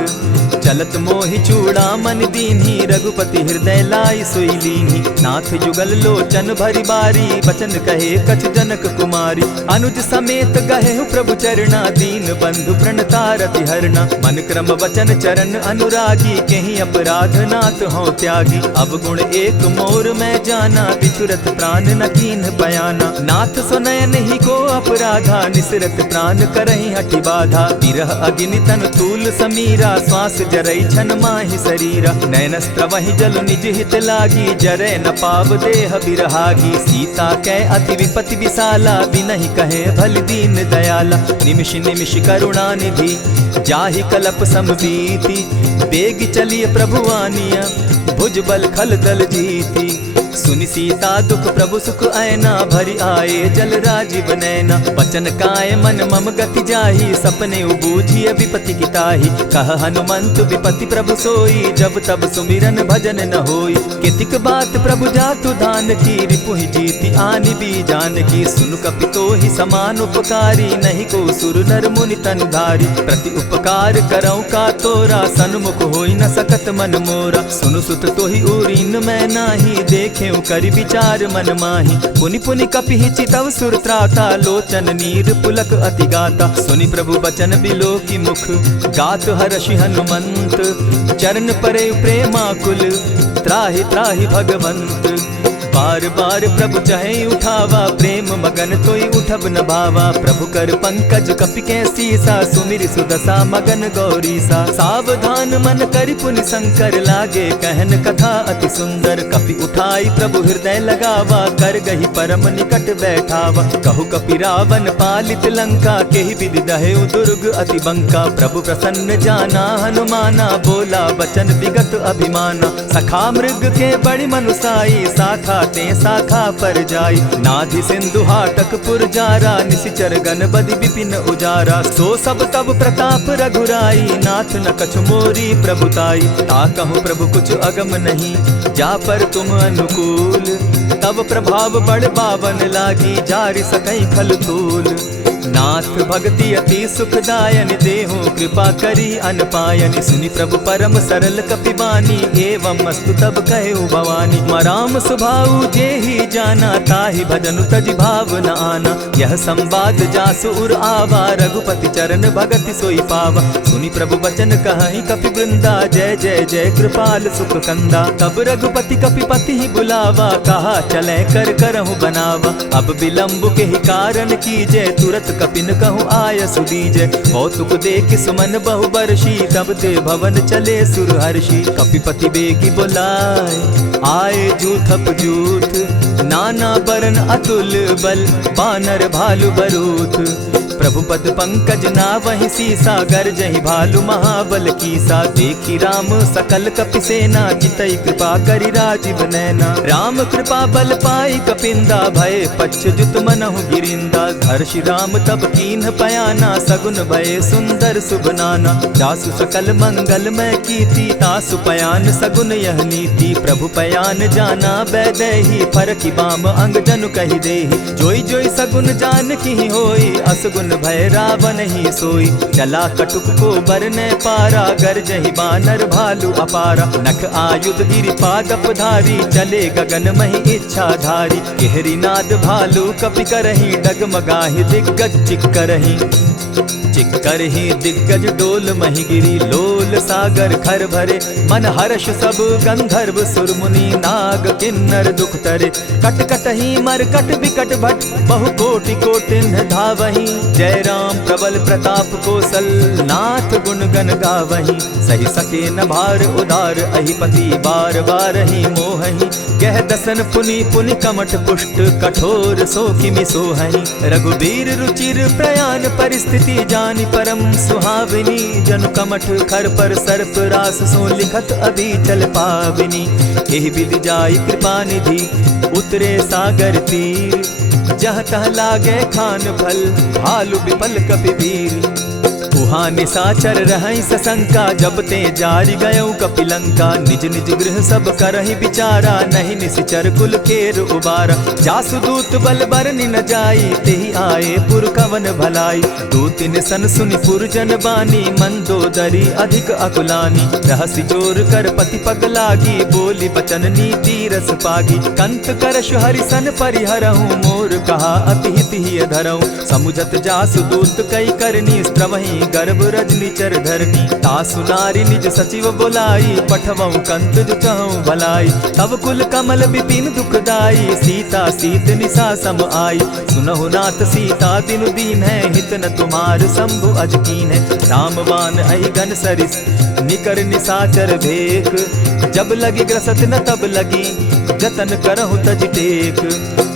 चलत मोहि चूड़ा मन दीन्ही, रघुपति हृदय लाई सोई लीन्ही। नाथ जुगल लोचन भरी बारी, बचन कहे कछ जनक कुमारी। अनुज समेत गहे प्रभु चरणा, दीन बंधु प्रणतारति हरना। मन क्रम वचन चरण अनुरागी, केहि अपराध नाथ हो त्यागी। अब गुण एक मोर मैं जाना, बिछुरत प्राण न कीन्ह बयाना। नाथ सुनयन ही को अपराधा, निसरत प्राण करहि हठि बाधा। विरह अग्नि तन तूल समीरा, श्वास जरई छन माहि शरीरा। नयनस्त्र वहि जल निज हित लागी, जरै न पाव देह बिरहागी। सीता कै अति विपति विशाला, बिनहि कहे भल दीन दयाला। निमिष निमिष करुणा निधि, जाहि कलप समबीति। बेग चलिए प्रभु आनिया, भुज बल खल दल जीती। सुनि सीता दुख प्रभु सुख ऐना, भरि आए जल राजीव नैना। बचन काय मन मम गति जाहि, सपने बूझिय विपति की ताहि। कह हनुमंत विपति प्रभु सोई, जब तब सुमिरन भजन न होई। कितिक बात प्रभु जातु धान की, रिपुहि जीति आनि भी जान की। सुन कपि तोहि समान उपकारी, नहीं को सुर नर मुनि तनु धारी। प्रति उपकार करऊँ का तोरा, सन्मुख होई न सकत मन मोरा। सुनु सुत तोहि उरीन मैं नाही, देखे करि विचार मन माही। पुनि पुनि कपिहि चितव सुर त्राता, लोचन नीर पुलक अति गाता। सुनि प्रभु बचन बिलो की मुख, गात हर्षि हनुमंत। चरण परे प्रेमाकुल, त्राहि त्राहि भगवंत। बार बार प्रभु चहे उठावा, प्रेम मगन तोई उठब न भावा। प्रभु कर पंकज कपि के सीसा, सुमिर सुदशा मगन गौरीसा। सावधान मन करि पुनि शंकर, लागे कहन कथा अति सुंदर। कपि उठाई प्रभु हृदय लगावा, कर गही परम निकट बैठावा। कहु कपि रावण पालित लंका, केहि विधि दहेउ दुर्ग अति बंका। प्रभु प्रसन्न जाना हनुमाना, बोला बचन विगत अभिमाना। सखा मृग के बड़ि मनुसाई, साखा ते शाखा पर जाई। नाधि सिंधु हाटक पुर जारा, निशिचर गण बदि विपिन उजारा। सो सब तब प्रताप रघुराई, नाथ न कछु मोरी प्रभुताई। ता कहूँ प्रभु कुछ अगम नहीं, जा पर तुम अनुकूल। तब प्रभाव बड़ बावन लागी, जारि सकई खल तूल। नाथ भक्ति अति सुखदायन, देहु कृपा करी अनपायनि। सुनि प्रभु परम सरल कपिबानी, एवं मस्तु तब कहु भवानी। मराम सुभाऊ जेहि जाना, ताहि भजनु तजि भाव न आना। यह संवाद जासु उर आवा, रघुपति चरण भगति सोई पावा। सुनि प्रभु बचन कहि कपि वृंदा, जय जय जय कृपाल सुख कंदा। तब रघुपति कपिपति ही बुलावा, कहा चले कर करहु बनावा। अब विलंब के ही कारण कीजे, तुरत कपिन कहूँ आय सुदीजे। कौतुक देख सुमन बहु बरसी, तब ते भवन चले सुर हर्षि। कपिपति बेगी बुलाए, आए जूथप जूथ। नाना बरन अतुल बल, बानर भालु बरूथ। प्रभु पद पंकज नावहि सीसा, गर्जहि भालु महाबल कीसा। देखी राम सकल कपि सेना, जितई कृपा करि राजीव नैना। राम कृपा बल पाई कपिंदा, भय पच्युत मनहु गिरिंदा। हर्षि राम तब कीन्ह पयाना, सगुन भय सुंदर शुभ नाना। जासु सकल मंगल मैं कीर्ति, तासु पयान सगुन यह नीति। प्रभु पयान जाना बैदेही, फरकि बाम अंग जनु कहि देहि। जोई जोई सगुन जान की होई, असगुन भय रावण ही सोई। चला कटुक को बरने पारा, गरजहि बानर भालु अपारा। नख आयुध गिरि पादप धारी, चले गगन महि इच्छा धारी। केहरी नाद भालु कपि करहि, डगमगाहि दिग्गज चिक्करहि। चिक्करहि दिग्गज डोल महि गिरी, लोल सागर खर भरे। मन हर्ष सब गंधर्व सुर मुनि, नाग किन्नर दुख तरे। कट कटहि मरकट बिकट भट, बहु कोटि कोटिन्ह धावहि। जय राम प्रबल प्रताप कौशल, नाथ गुण गण गावहि। सही सके न भार उदार, अहिपति बार बार ही मोहहि। कह दसन पुनि पुनि कमठ पुष्ट, कठोर सो किमि सोहहि। रघुबीर रुचिर प्रयाण परिस्थिति, जानि परम सुहाविनी। जनु कमठ खर पर सर्प रास, सो लिखत अभी चल पाविनी। एहि विधि जाई कृपा निधि, उतरे सागर तीर। जहाँ तह लागे खान फल, भालु विपल कपि वीर। वहाँ निशाचर रहई सशंका, जब ते जारी गयऊ कपिलंका। निज निज गृह सब करहि विचारा, नहीं निशिचर कुल केर उबारा। जासु दूत बल बरनि न जाई, तेहि आए पुर कवन भलाई। दो तीन सन सुनि पुरजन बानी, मंदोदरी अधिक अकुलानी। रहसि जोर कर पति पग लागी, बोली बचन नीति रस पागी। कंत करश हरिसन परिहरहूँ, मोर कहा अति हित ही धरऊँ। समुझत जासु दूत कई करनी, स्त्रवहीं गर्भ रजनी चर धरनी। तासु नारी निज सचिव बोलाई, पठवऊँ कंत जो चहूँ भलाई। तब कुल कमल विपिन दुखदाई, सीता सीत निशा सम आई। सुनहु नाथ सीता दिनु दीन है, हित न तुम्हार शंभु अजकीन है। रामबान अहि घन सरिस निकर निशाचर भेक, जब लगी ग्रसत न तब लगी जतन करहु तज टेक।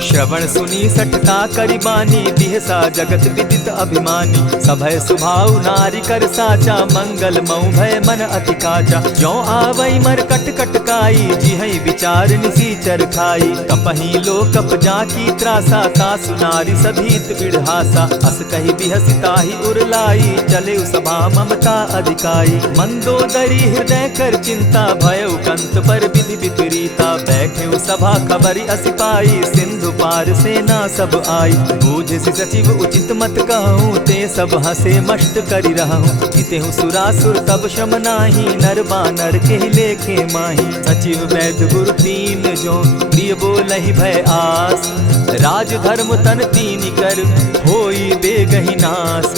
श्रवण सुनी सठता करिबानी, बिहसा जगत विदित अभिमानी। सभय सुभाव नारी कर साचा, मंगल मऊ भय मन अति काचा। जो आवई मर कट कट काई, जिहई विचार निसीचर खाई। कपही लो कप जाकी त्रासा, तासु नारी सभीत विढ़ासा। अस कही बिहसिता ही उरलाई, चले सभा ममता अधिकाई। मंदोदरी हृदय कर चिंता, भयउ कंत पर विधि विपरीता। बैठे सभा खबरी असी पाई, सिंधु पार सेना सब आई। बूझ सचिव उचित मत कहूँ, ते सब हंसे मस्त करि रहूँ। जितेहु सुरासुर तब शम नाही, नर बानर के लेखे माही। सचिव वैद्य गुरु तीन जो, प्रिय बोलहि भय आस। राज धर्म तन तीन कर, होई बेगहि नास।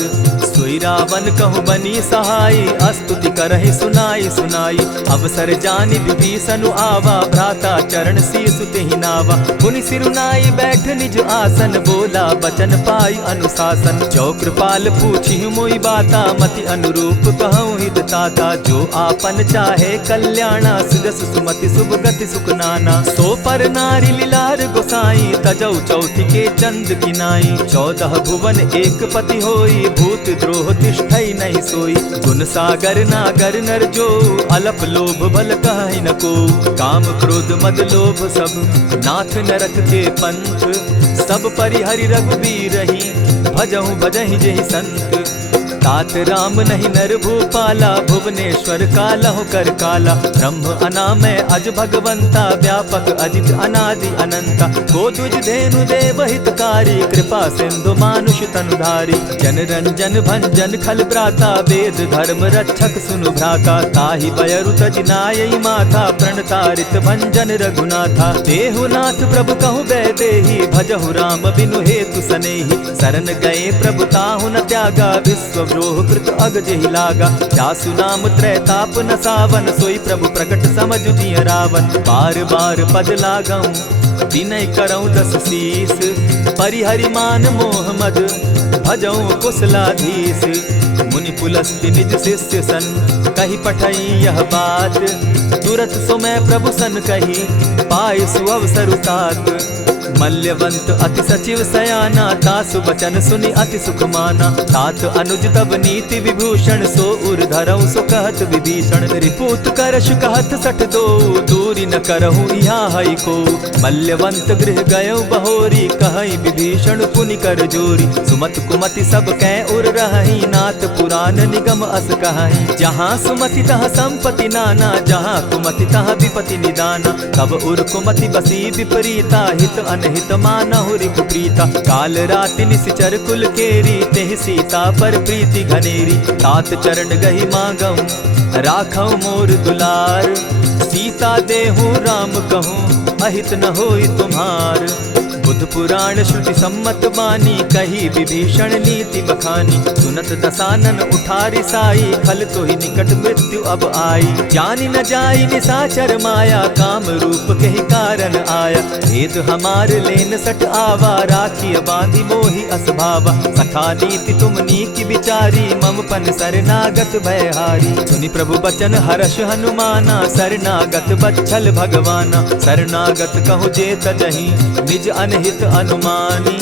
सोई रावण कहु बनी सहाय, स्तुति करहि सुनाई सुनाई। अवसर जानि विभीषण आवा, भ्राता चरण शीसु तेहि नावा। पुनि सिरुनाई बैठ निज आसन, बोला बचन पाई अनुशासन। जो कृपाल पूछि मोई बाता, मति अनुरूप कहूँ हित ताता। जो आपन चाहे कल्याणा, सुजस सुमति शुभ गति सुख नाना। सो पर नारी लीलार गोसाई, तजौ चौथि के चंद किनाई। 14 भुवन एक पति होई, भूत द्रोह तिष्ठई नहीं सोई। गुण सागर नागर नर जो, अलप लोभ बल कहि न को। काम क्रोध मद लोभ सब, नाथ नरक के पंथ। सब परिहरि रघुबीरहि, भजहु भजहि जेहि संत। तात राम नहीं नर भूपाला, भुवनेश्वर कालहु कर काला। ब्रह्म अनामय अज भगवंता, व्यापक अजित अनादि अनंता। गोदुज धेनु देव हितकारी, कृपा सिंधु मानुष तनुधारी। जन रंजन भंजन खल भ्राता, वेद धर्म रक्षक सुनु भ्राता। ताहि बयरु तज नायई माथा, प्रणतारित भंजन रघुनाथा। देहुनाथ प्रभु कहु बैदेहि, भजहु राम बिनु हेतु सनेहि। शरण गए प्रभु ताहु न त्यागा, विश्व द्रोह कृत अग जेहि लागा। जासु नाम त्रैताप न सावन, सोई प्रभु प्रकट समझ दिय रावण। बार बार पद लागऊं, विनय करऊं 10 शीस। परिहरि मान मोह मद, भजऊं कुशलाधीश। मुनि पुलस्ति निज शिष्य सन, कही पठई यह बात। तुरत सो मैं प्रभु सन कही, पाए सुअवसर तात। मल्यवंत अति सचिव सयाना, तासु बचन सुनि अति सुख माना। तात अनुज तब नीति विभूषण, सो उर धरऊं सो कहत विभीषण। रिपुत करश कहत 62, दूरी न करहूँ यहाँ हई को। मल्यवंत गृह गयऊ बहोरी, कहई विभीषण पुनि कर जोरी। सुमत कुमति सब कै उर रहई, नाथ पुराण निगम अस कहई। जहाँ सुमति तह संपति नाना, जहाँ कुमति तह विपति निदाना। तब उर कुमति बसी विपरीता, हित अनहित मानहु रिपु प्रीता। काल राति निशिचर कुल केरी, तेहि सीता पर प्रीति घनेरी। तात चरण गहि मांगऊं, राखऊं मोर दुलार। सीता देहूं राम कहूं, अहित न होई तुम्हार। बुद्ध पुराण श्रुति सम्मत बानी, कही विभीषण नीति बखानी। सुनत दसानन उठारी साई, खल तो ही निकट मृत्यु अब आई। जानी न जाई निशाचर माया, काम रूप के ही कारण आया। भेद हमार लेन सट आवा, राखी बांधी मोहि असभावा। सखा नीति तुम नीकी विचारी, मम पन शरणागत भयहारी। सुनि प्रभु बचन हर्ष हनुमाना, शरणागत बच्छल भगवाना। शरणागत कहु जे तजहि, निज अनहित अनुमानी।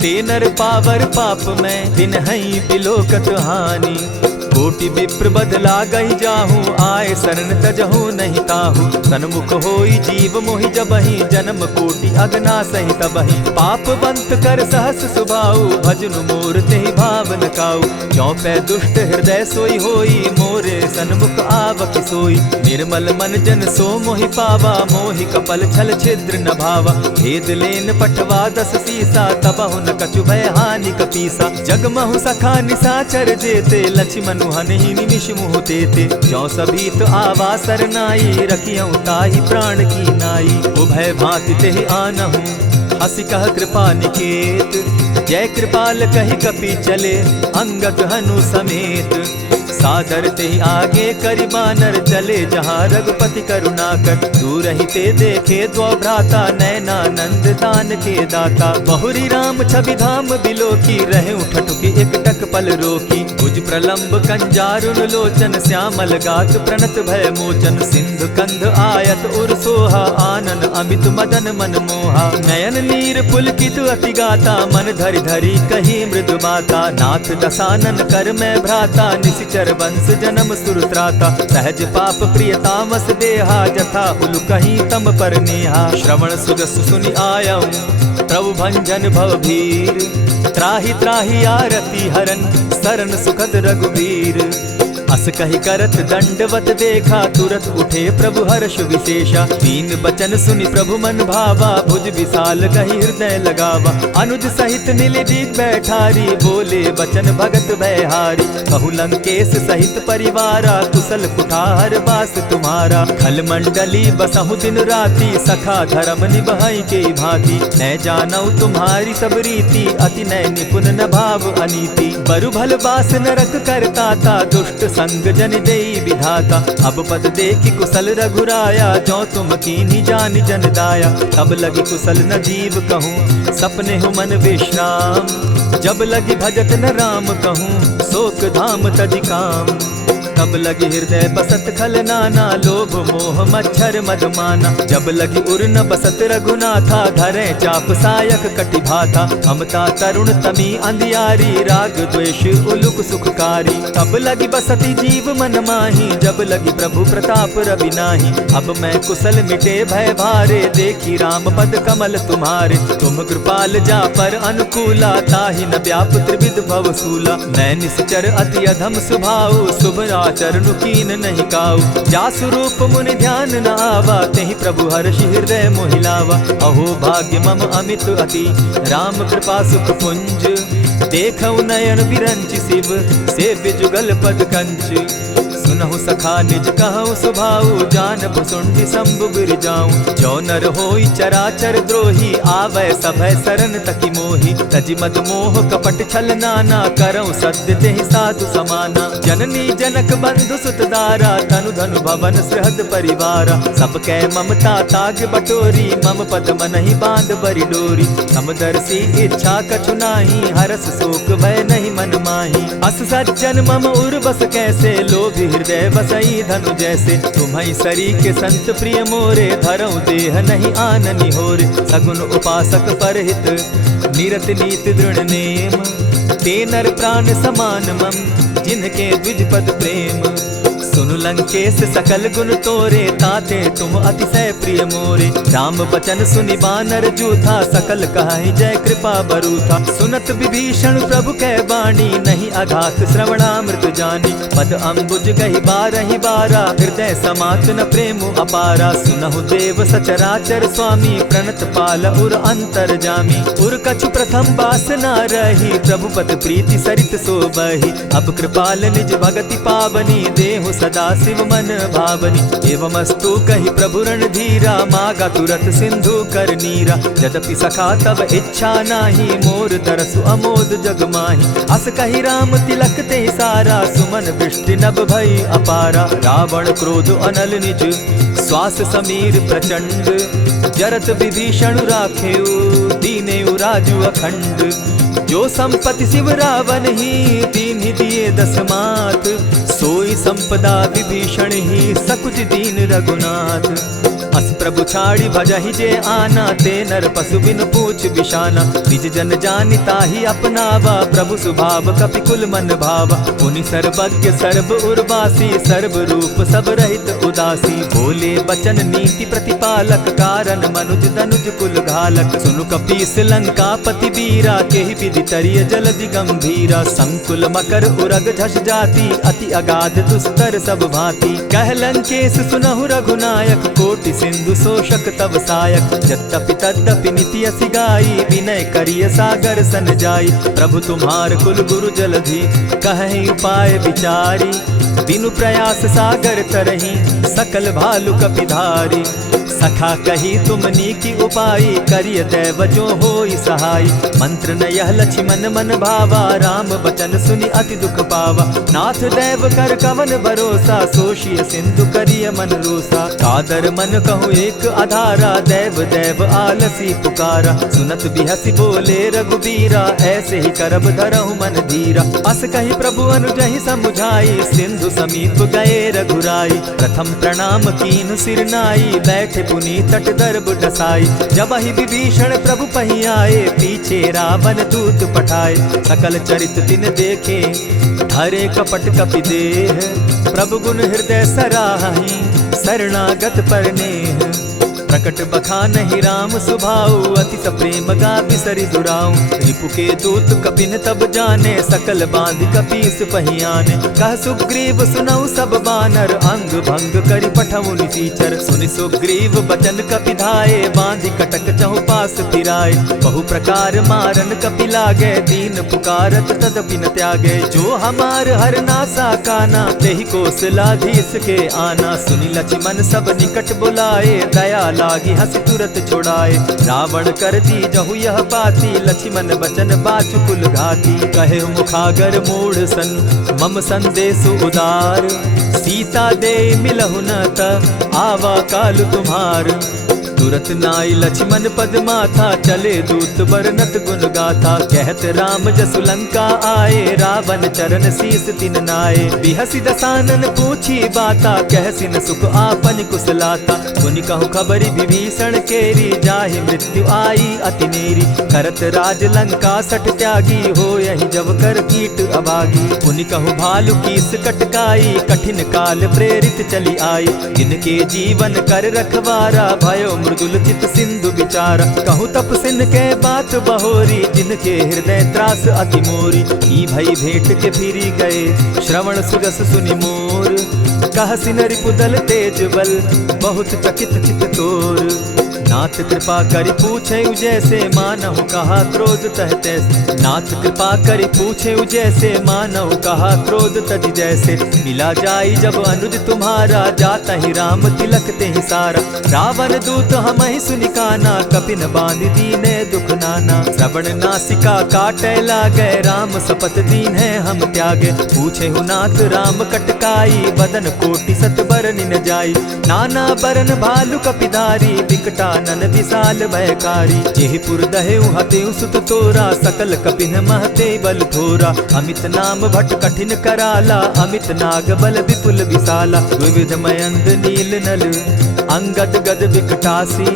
ते नर पावर पाप में, दिन हई बिलोकत हानि। कोटि विप्र बदला गई जाहूँ, आए शरण तजहु नहीं ताहू। सन्मुख होई जीव मोहि जबहि, जन्म कोटि अगना सहि तबहि। पाप बंत कर सहस सुभाऊ, भजनु मोर तेहि भाव पाप न काऊ। चौपै दुष्ट हृदय सोई होई, मोरे सन्मुख आवकी सोई। निर्मल मन जन सो मोहि पावा, मोहि कपल छल छिद्र न भावा। भेद लेन पठवा 10 सीसा, तबहु न कछु भय हानि कपीसा। जगमहु सखा निसाचर जेते, लक्ष्मण हनहि निमिष मुह तेते। जो सभीत आवा सरनाई, रखियऊ ताहि प्राण की नाई। उभय भांति तेहि आनहु, हसी कह कृपा निकेत। जय कृपाल कहि कपि चले, अंगद हनु समेत। सादर ते आगे करि बानर चले, जहाँ रघुपति करुणाकर। दूर ही ते देखे द्वौ भ्राता, नैनानंद दान के दाता। बहुरी राम छवि धाम बिलोकी, रहे ठठुकी एक टक पल रोकी। भुज प्रलंब कंजारुन लोचन, श्यामल गात प्रणत भय मोचन। सिंधु कंध आयत उर सोहा, आनन अमित मदन मन मोहा। नयन नीर पुलकित अति गाता, मन धरि धरि कही मृदु बाता। नाथ दसानन कर मैं भ्राता, निशिचर वंश जन्म सुरत्राता। सहज पाप प्रिय तामस देहा, जथा उलु कहीं तम पर नेहा। श्रवण सुजस सुनि आयऊं, प्रभु भंजन भव भीर। त्राहि त्राहि आरती हरन, सरन सुखद रघुबीर। अस कहि करत दंडवत देखा, तुरत उठे प्रभु हर्ष विशेषा। दीन बचन सुनि प्रभु मन भावा, भुज विशाल कहि हृदय लगावा। अनुज सहित नीलदीप बैठारी, बोले बचन भगत भयहारी। कहु लंकेश सहित परिवारा, कुशल कुठार बास तुम्हारा। खल मंडली बसहु दिन राति, सखा धर्म निभाई के भांति। मैं जानऊ तुम्हारी सब रीति, अति नय निपुण न भाव अनीति। बरु भल बास नरक करताता, दुष्ट संग जन देई विधाता। अब पद देखि कुशल रघुराया, जो तुम कीन्ही जानि जन दाया। तब लगी कुशल न जीव कहूँ, सपने हो मन विश्राम। जब लगी भजत न राम कहूँ, शोक धाम तजि काम। तब लगी हृदय बसत खल नाना, लोभ मोह मच्छर मद माना। जब लगी उर न बसत रघुनाथा, धरे चाप सायक कटि भाता। ममता तरुण तमी अंधियारी, राग द्वेष उलुक सुखकारी। तब लगी बसती जीव मन माही, जब लगी प्रभु प्रताप रवि नाही। अब मैं कुशल मिटे भय भारे, देखी राम पद कमल तुम्हारे। तुम कृपाल जा पर अनुकूला, ताहि न व्याप त्रिविध भव सूला। मैं निश्चर अति अधम स्वभाव, शुभ चरणु कीन नहीं काऊ। जासु रूप मुनि ध्यान न आवा, तेहि प्रभु हर्षि हृदय मोहिलावा। अहो भाग्य मम अमित अति, राम कृपा सुख पुंज। देखऊ नयन विरंचि शिव, सेव्य जुगल पद कंच। सुनहु सखा निज कहूँ सुभाऊ, जान भुसुंडि शंभु गिर जाऊं। जो नर होई चराचर द्रोही, आवे सभय सरन तकी मोही। तजि मद मोह कपट छल नाना, करऊँ सत्य तेहि साधु समाना। जननी जनक बंधु सुत दारा, तनु धनु भवन सृहद परिवारा। सब कै ममता ताग बटोरी, मम पद मनहि बांध बरि डोरी। समदर्शी इच्छा कछु नाही, हरस शोक भय नहीं मन माही। अस सज्जन मम उर बस कैसे, लोभी हृदय बसई धनु जैसे। तुम्हि सरी के संत प्रिय मोरे, धरऊ देह नहीं आननि होरे। सगुन उपासक परहित, निरत नीत दृढ़ नेम। ते नर प्राण समान मम, जिनके द्विज पद प्रेम। सुनु लंकेश सकल गुण तोरे, ताते तुम अतिशय प्रिय मोरे। राम बचन सुनि बानर जूथा, सकल कहाहि जय कृपा बरूथा। सुनत विभीषण प्रभु कै बाणी, नहीं अघात श्रवणामृत जानी। पद अम्बुज गहि बारहि बारा, हृदय समात न प्रेम अपारा। सुनहु देव सचराचर स्वामी, प्रणत पाल उर अंतर जामी। उर कछु प्रथम बास न रही, प्रभु पद प्रीति सरित सोबहि। अब कृपाल निज भगति पावनी, देहु सदा शिव मन भावनी। एवमस्तु कहि प्रभु रणधीरा, मागा तुरत सिंधु कर नीरा। यद्यपि सखा तब इच्छा नाही, मोर तरसु अमोद जग माही। अस कहि राम तिलक ते सारा, सुमन वृष्टि नभ भई अपारा। रावण क्रोध अनल निज, श्वास समीर प्रचंड। जरत विभीषण राखेउ, दीनेउ राजु अखंड। जो संपत्ति शिव रावण ही, दीन्हि दिए 10 मात। सोई संपदा विभीषण ही, सकुच दीन रघुनाथ। अस प्रभु छाड़ी भजहि जे आना, ते नर पशु बिन पूछ बिशाना। निज जन जानि ताहि अपनावा, प्रभु स्वभाव कपि कुल मन भावा। पुनि सर्वज्ञ सर्व उर्वासी, सर्व रूप सब रहित उदासी। बोले बचन नीति प्रतिपालक, कारण मनुज दनुज कुल घालक। सुनु कपीस लंकापति बीरा, केहि विधि तरिय जलधि गंभीरा। संकुल मकर उरग झष जाति, अति अगाध दुस्तर सब भांति। कह लंकेश सुनहु रघुनायक, कोटि सिंधु शोषक तब सायक। यद्यपि तद्यपि निति असि गाई, विनय करिय सागर सन जाई। प्रभु तुम्हार कुल गुरु जलधि, कहि उपाय विचारी। बिनु प्रयास सागर तरहि, सकल भालु कपिधारी। सखा कही तुमनी की उपाय, करिय दैव जो होई सहाय। मंत्र न यह लक्ष्मण मन भावा, राम बचन सुनि अति दुख पावा। नाथ दैव कर कवन भरोसा, सोषिय सिंधु करिय मन रोसा। कादर मन कहूँ एक आधारा, दैव दैव आलसी पुकारा। सुनत बिहसी बोले रघुबीरा, ऐसे ही करब धरहु मन धीरा। अस कही प्रभु अनुजहि समुझाई, सिंधु समीप गए रघुराई। प्रथम प्रणाम कीन सिर नाई, बैठे पुनि तट दर्ब डसाई। जब ही विभीषण प्रभु पही आए, पीछे रावण दूत पठाए। सकल चरित तिन देखे, धरे कपट कपि देह। प्रभु गुण हृदय सराहि, शरणागत पर नेह। प्रकट बखानहि राम सुभाऊ, अति सप्रेम गा बिसरि दुराऊ। रिपु के दूत कपिन तब जाने, सकल बांधि कपीस पहियाने। कह सुग्रीव सुनऊ सब बानर, अंग भंग करि पठऊ निसीचर। सुनि सुग्रीव बचन कपि धाये, बांधि कटक चहु पास फिराए। बहु प्रकार मारन कपि लागे, दीन पुकारत तदपि न त्यागे। जो हमार हर नासा काना, तेहि कौशलाधीश के आना। सुनि लक्ष्मण सब निकट बुलाए, दया लागी हंस तुरत छुड़ाए। रावण कर दी जहु यह बाती, लक्ष्मण बचन बाचु कुल घाती। कहे मुखागर मूढ़ सन, मम संदेश उदार। सीता दे मिलहु न त, आवा काल तुम्हार। तुरत नाई लक्ष्मण पद माथा, चले दूत बरनत गुण गाथा। कहत राम जसु लंका आए, रावण चरण शीस तिन नाये। बिहसि दसानन पूछी बाता, कहसिन सुख आपन कुशलाता। मुनि कहु खबरि विभीषण केरी, जाहि मृत्यु आई अति नेरी। करत राज लंका सठ त्यागी, हो यही जब कर कीट अभागी। मुनि कहु भालु कीस कटकाई, कठिन काल प्रेरित चली आई। जिनके जीवन कर रखवारा, भयो मृदुल चित सिंधु विचार। कहूँ तपसिन के बात बहोरी, जिनके हृदय त्रास अति मोरी। की भई भेंट के फिरी गए, श्रवण सुजस सुनि मोर। कहसिन रिपुदल तेज बल, बहुत चकित चित तोर। नाथ कृपा करि पूछे जैसे, मानहु कहा क्रोध तह तैसे। नाथ कृपा करि पूछे जैसे, मानहु कहा क्रोध तज जैसे। मिला जाई जब अनुज तुम्हारा, जाता ही राम तिलक ते ही सारा। रावण दूत हम ही सुनिकाना, कपिन बांध दीने दुख नाना। श्रवण नासिका काटे लागे, राम सपत दीन है हम त्यागे। पूछे हु नाथ राम कटकाई, बदन कोटि सत बरन न जाई। नाना बरन भालु कपिधारी, विकटा नन विशाल भयकारी। जेहिपुर दहेउ हतेउ सुत तोरा, सकल कपिन महते बल थोरा। अमित नाम भट कठिन कराला, अमित नाग बल विपुल विशाला। द्विविध मयंद नील नल, अंगद गद विकटासी।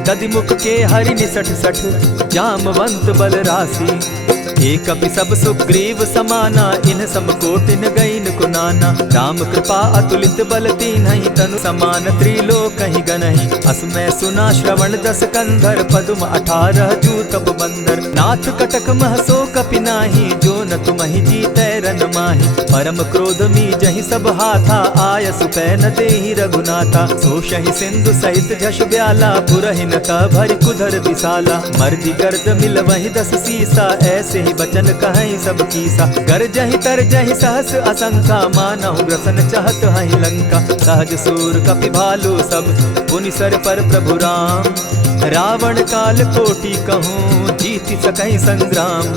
गदिमुख के हरि निसठ सठ, जामवंत बल राशि। एक कपि सब सुग्रीव समाना, इन सम कोटिन गईन कुनाना। राम कृपा अतुलित बल तीन्हि, तनु समान त्रिलोक ही गनहि। असमय सुना श्रवण दस कंधर, पदुम 18 जूतब बंदर। नाथ कटक महसो कपि नाही, जो न तुमहि जीतै रन माहि। परम क्रोध मी जहि सब हाथा, आय सुपै न देहि रघुनाथा। सोषहि सिंधु सहित झष ब्याला, पुरहि न त भरि कुधर विशाला। मर्दि गर्द मिल वहि 10 सीसा, ऐसे बचन कहीं सब कीसा। कर जहि तर जहि सहस असंखा, मानहु ग्रसन चाहत हहि लंका। सहज सूर कपि भालु सब, पुनि सर पर प्रभु राम। रावण काल कोटि कहूँ, जीति सकहि संग्राम।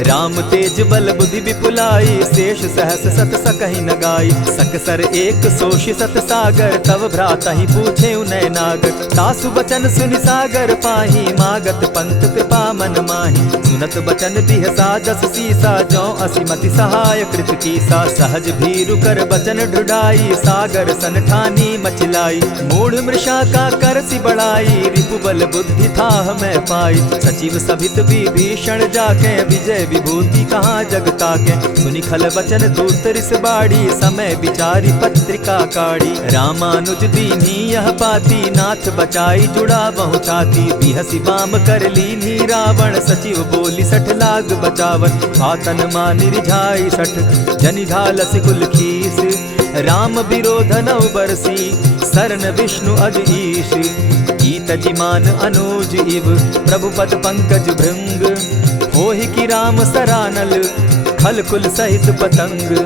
राम तेज बल बुद्धि विपुलाई, शेष सहस सत सकहि न गाई। सकसर एक सोषि सत सागर, तव भ्राता ही पूछे उनय नागर। तासु बचन सुनि सागर पाही, मागत पंत कृपा मन माही। सुनत बचन बिहसा जस सीसा, जौ असिमति सहाय कृत कीसा। सहज भीरु कर बचन ढुढ़ाई, सागर सन ठानी मचिलाई। मूढ़ मृषा का कर सी बढ़ाई, रिपु बल बुद्धि थाह मैं पाई। सचिव सभित विभीषण जाके, विजय विभूति कहाँ जगता के। सुनि खल बचन दूत रिस बाड़ी, समय विचारी पत्रिका काढ़ी। रामानुज दीनी यह पाती, नाथ बचाई जुड़ा बहु छाती। बिहसी बाम कर लीनी रावण, सचिव बोली सठ लाग बचावन। पातन मानि रिझाई सठ, जनि ढाल सिकुल खीस। राम विरोध नौ बरसी, सरन विष्णु अज ईश। ईत जिमान अनुज इव, प्रभु पद पंकज भृंग। होहि की राम सरानल, खल कुल सहित पतंग।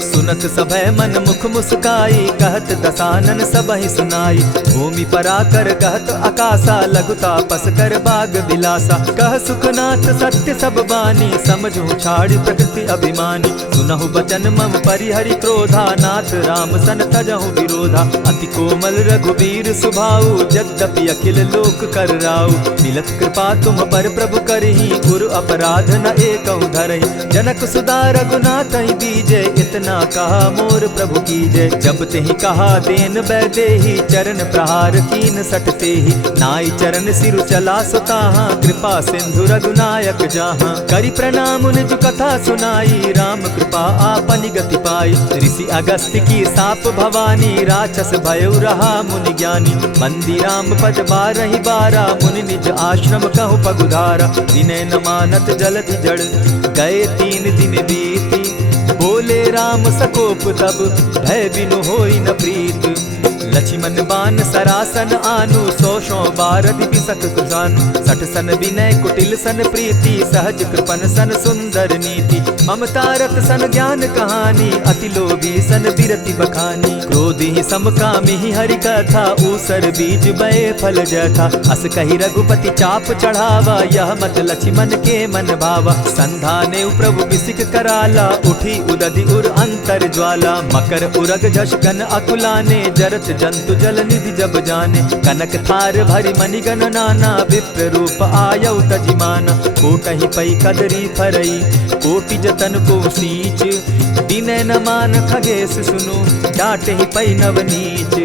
सुनत सभय मन मुख मुस्काई, कहत दसानन सबहि सुनाई। भूमि पराकर कहत आकाशा, लघु तापस कर बाग बिलासा। कह सुखनाथ सत्य सब बानी, समझू छाड़ प्रकृति अभिमानी। सुनहु बचन मम परिहरि क्रोधा, नाथ राम सन तजहु विरोधा। अति कोमल रघुबीर सुभाऊ, यद्यपि अखिल लोक कर राऊ। मिलत कृपा तुम पर प्रभु करही, गुरु अपराध न एकहु धरहि। जनक सुदा रघुनाथ ही दीजे, इतना कहा मोर प्रभु की जय। जब तेहि कहा देन बैदेही, चरण प्रहार कीन सटते ही। नाई चरण सिरु चला सुताहा, कृपा सिंधु रघुनायक जाहा। करि प्रणाम निज कथा सुनाई, राम कृपा आपनि गति पाई। ऋषि अगस्त्य की साप भवानी, राक्षस भयउ रहा मुनि ज्ञानी। बंदी राम पद बारहि बारा, मुनि निज आश्रम कहु पगुधारा। विनय न मानत जलधि जड़, गए 3 दिन बीती। बोले राम सकोप तब, भय बिनु होई न प्रीत। लक्ष्मण बान सरासन आनु, 100 बारधि बिसक कुजानु। 60 सन विनय कुटिल सन प्रीति, सहज कृपन सन सुंदर नीति। ममता रत सन ज्ञान कहानी, अति लोभी सन बिरति बखानी। क्रोधी समकामी हरि कथा, ऊसर बीज बय फल जथा। अस कहि रघुपति चाप चढ़ावा, यह मत लक्ष्मण के मन भावा। संधाने प्रभु बिसिक कराला, उठी उदधि उर अंतर ज्वाला। मकर उरग झष घन अकुलाने, जरत जंतु जल निधि जब जाने। कनक थार भरी मणिगण नाना, विप्र रूप आयउ तजिमाना। कोटहि पै कदरी फरई, कोटि जतन को सींच। विनय न मान खगेश सुनु, डांटहि पै नवनीच।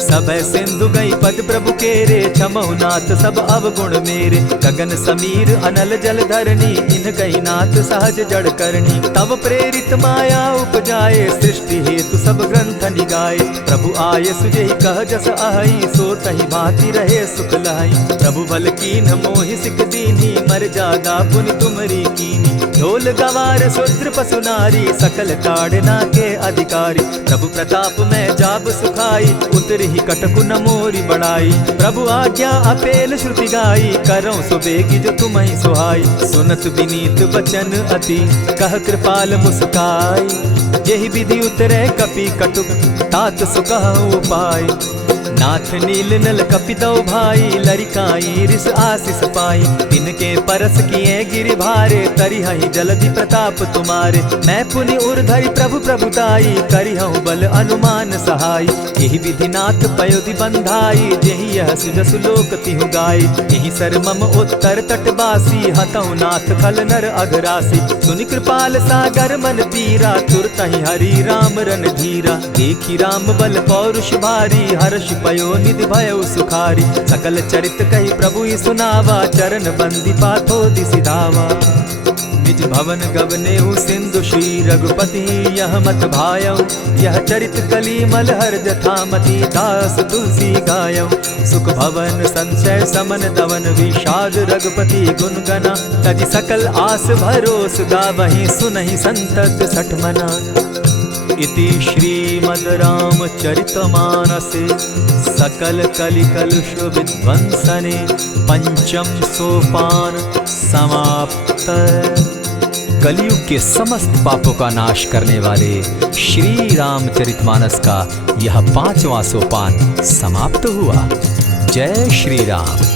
सभय सिंधु गई पद प्रभु केरे, छमहु नाथ सब अवगुण मेरे। गगन समीर अनल जल धरनी, इन गई नाथ सहज जड़ करनी। तब प्रेरित माया उपजाए, सृष्टि हेतु सब ग्रंथ निगाए। प्रभु आय सुजेहि कह जस अहि, सो तहि भांति रहे सुख लहै। प्रभु बल कीन मोहि सिख दीनी, मर जागा पुनि तुमरी कीनी। ढोल गवार शूद्र पशु नारी, सकल ताड़ना के अधिकारी। प्रभु प्रताप में जाब सुखाई, उतरहि कटकु न मोरी बढ़ाई। प्रभु आज्ञा अपेल श्रुति गाई, करऊं सुबेगी जो तुम्हि सुहाई। सुनत विनीत बचन अति, कह कृपाल मुस्काई। जेहि विधि उतरे कपि कटुक, तात सुकहु उपाय। नाथ नील नल कपितौ भाई, लरिकाई रिस आशीष पाई। तिनके परस किए गिरि भारे, तरिहहि जलधि प्रताप तुम्हारे। मैं पुनि उर्धरि प्रभु प्रभुताई, करिहउ बल अनुमान सहाय। एहि विधि नाथ पयोधि बंधाई, जेहि यह सुजसु लोक तिहु गाई। एहि सर मम उत्तर तटवासी, हतौ नाथ खल नर अघरासी। सुनि कृपाल सागर मन पीरा, तुरतहि हरि राम रन धीरा। देखि राम बल पौरुष भारी, हर्ष पयो निधि भयउ सुखारी। सकल चरित कहि प्रभु ही सुनावा, चरण बंदी पाथो दिसि धावा। निज भवन गवनेउ सिंधु श्री रघुपति, यह मत भायउ। यह चरित कली मलहर जथामति, दास तुलसी गायउ। सुख भवन संशय समन दवन, विषाद रघुपति गुण गना। तजि सकल आस भरोस, गावहि सुनहि संतत सठ मना। इति श्रीमद् रामचरितमानसे, सकल कलिकलुष विध्वंसने। पंचम सोपान समाप्त। कलयुग के समस्त पापों का नाश करने वाले श्री रामचरितमानस का यह 5वां सोपान समाप्त हुआ। जय श्री राम।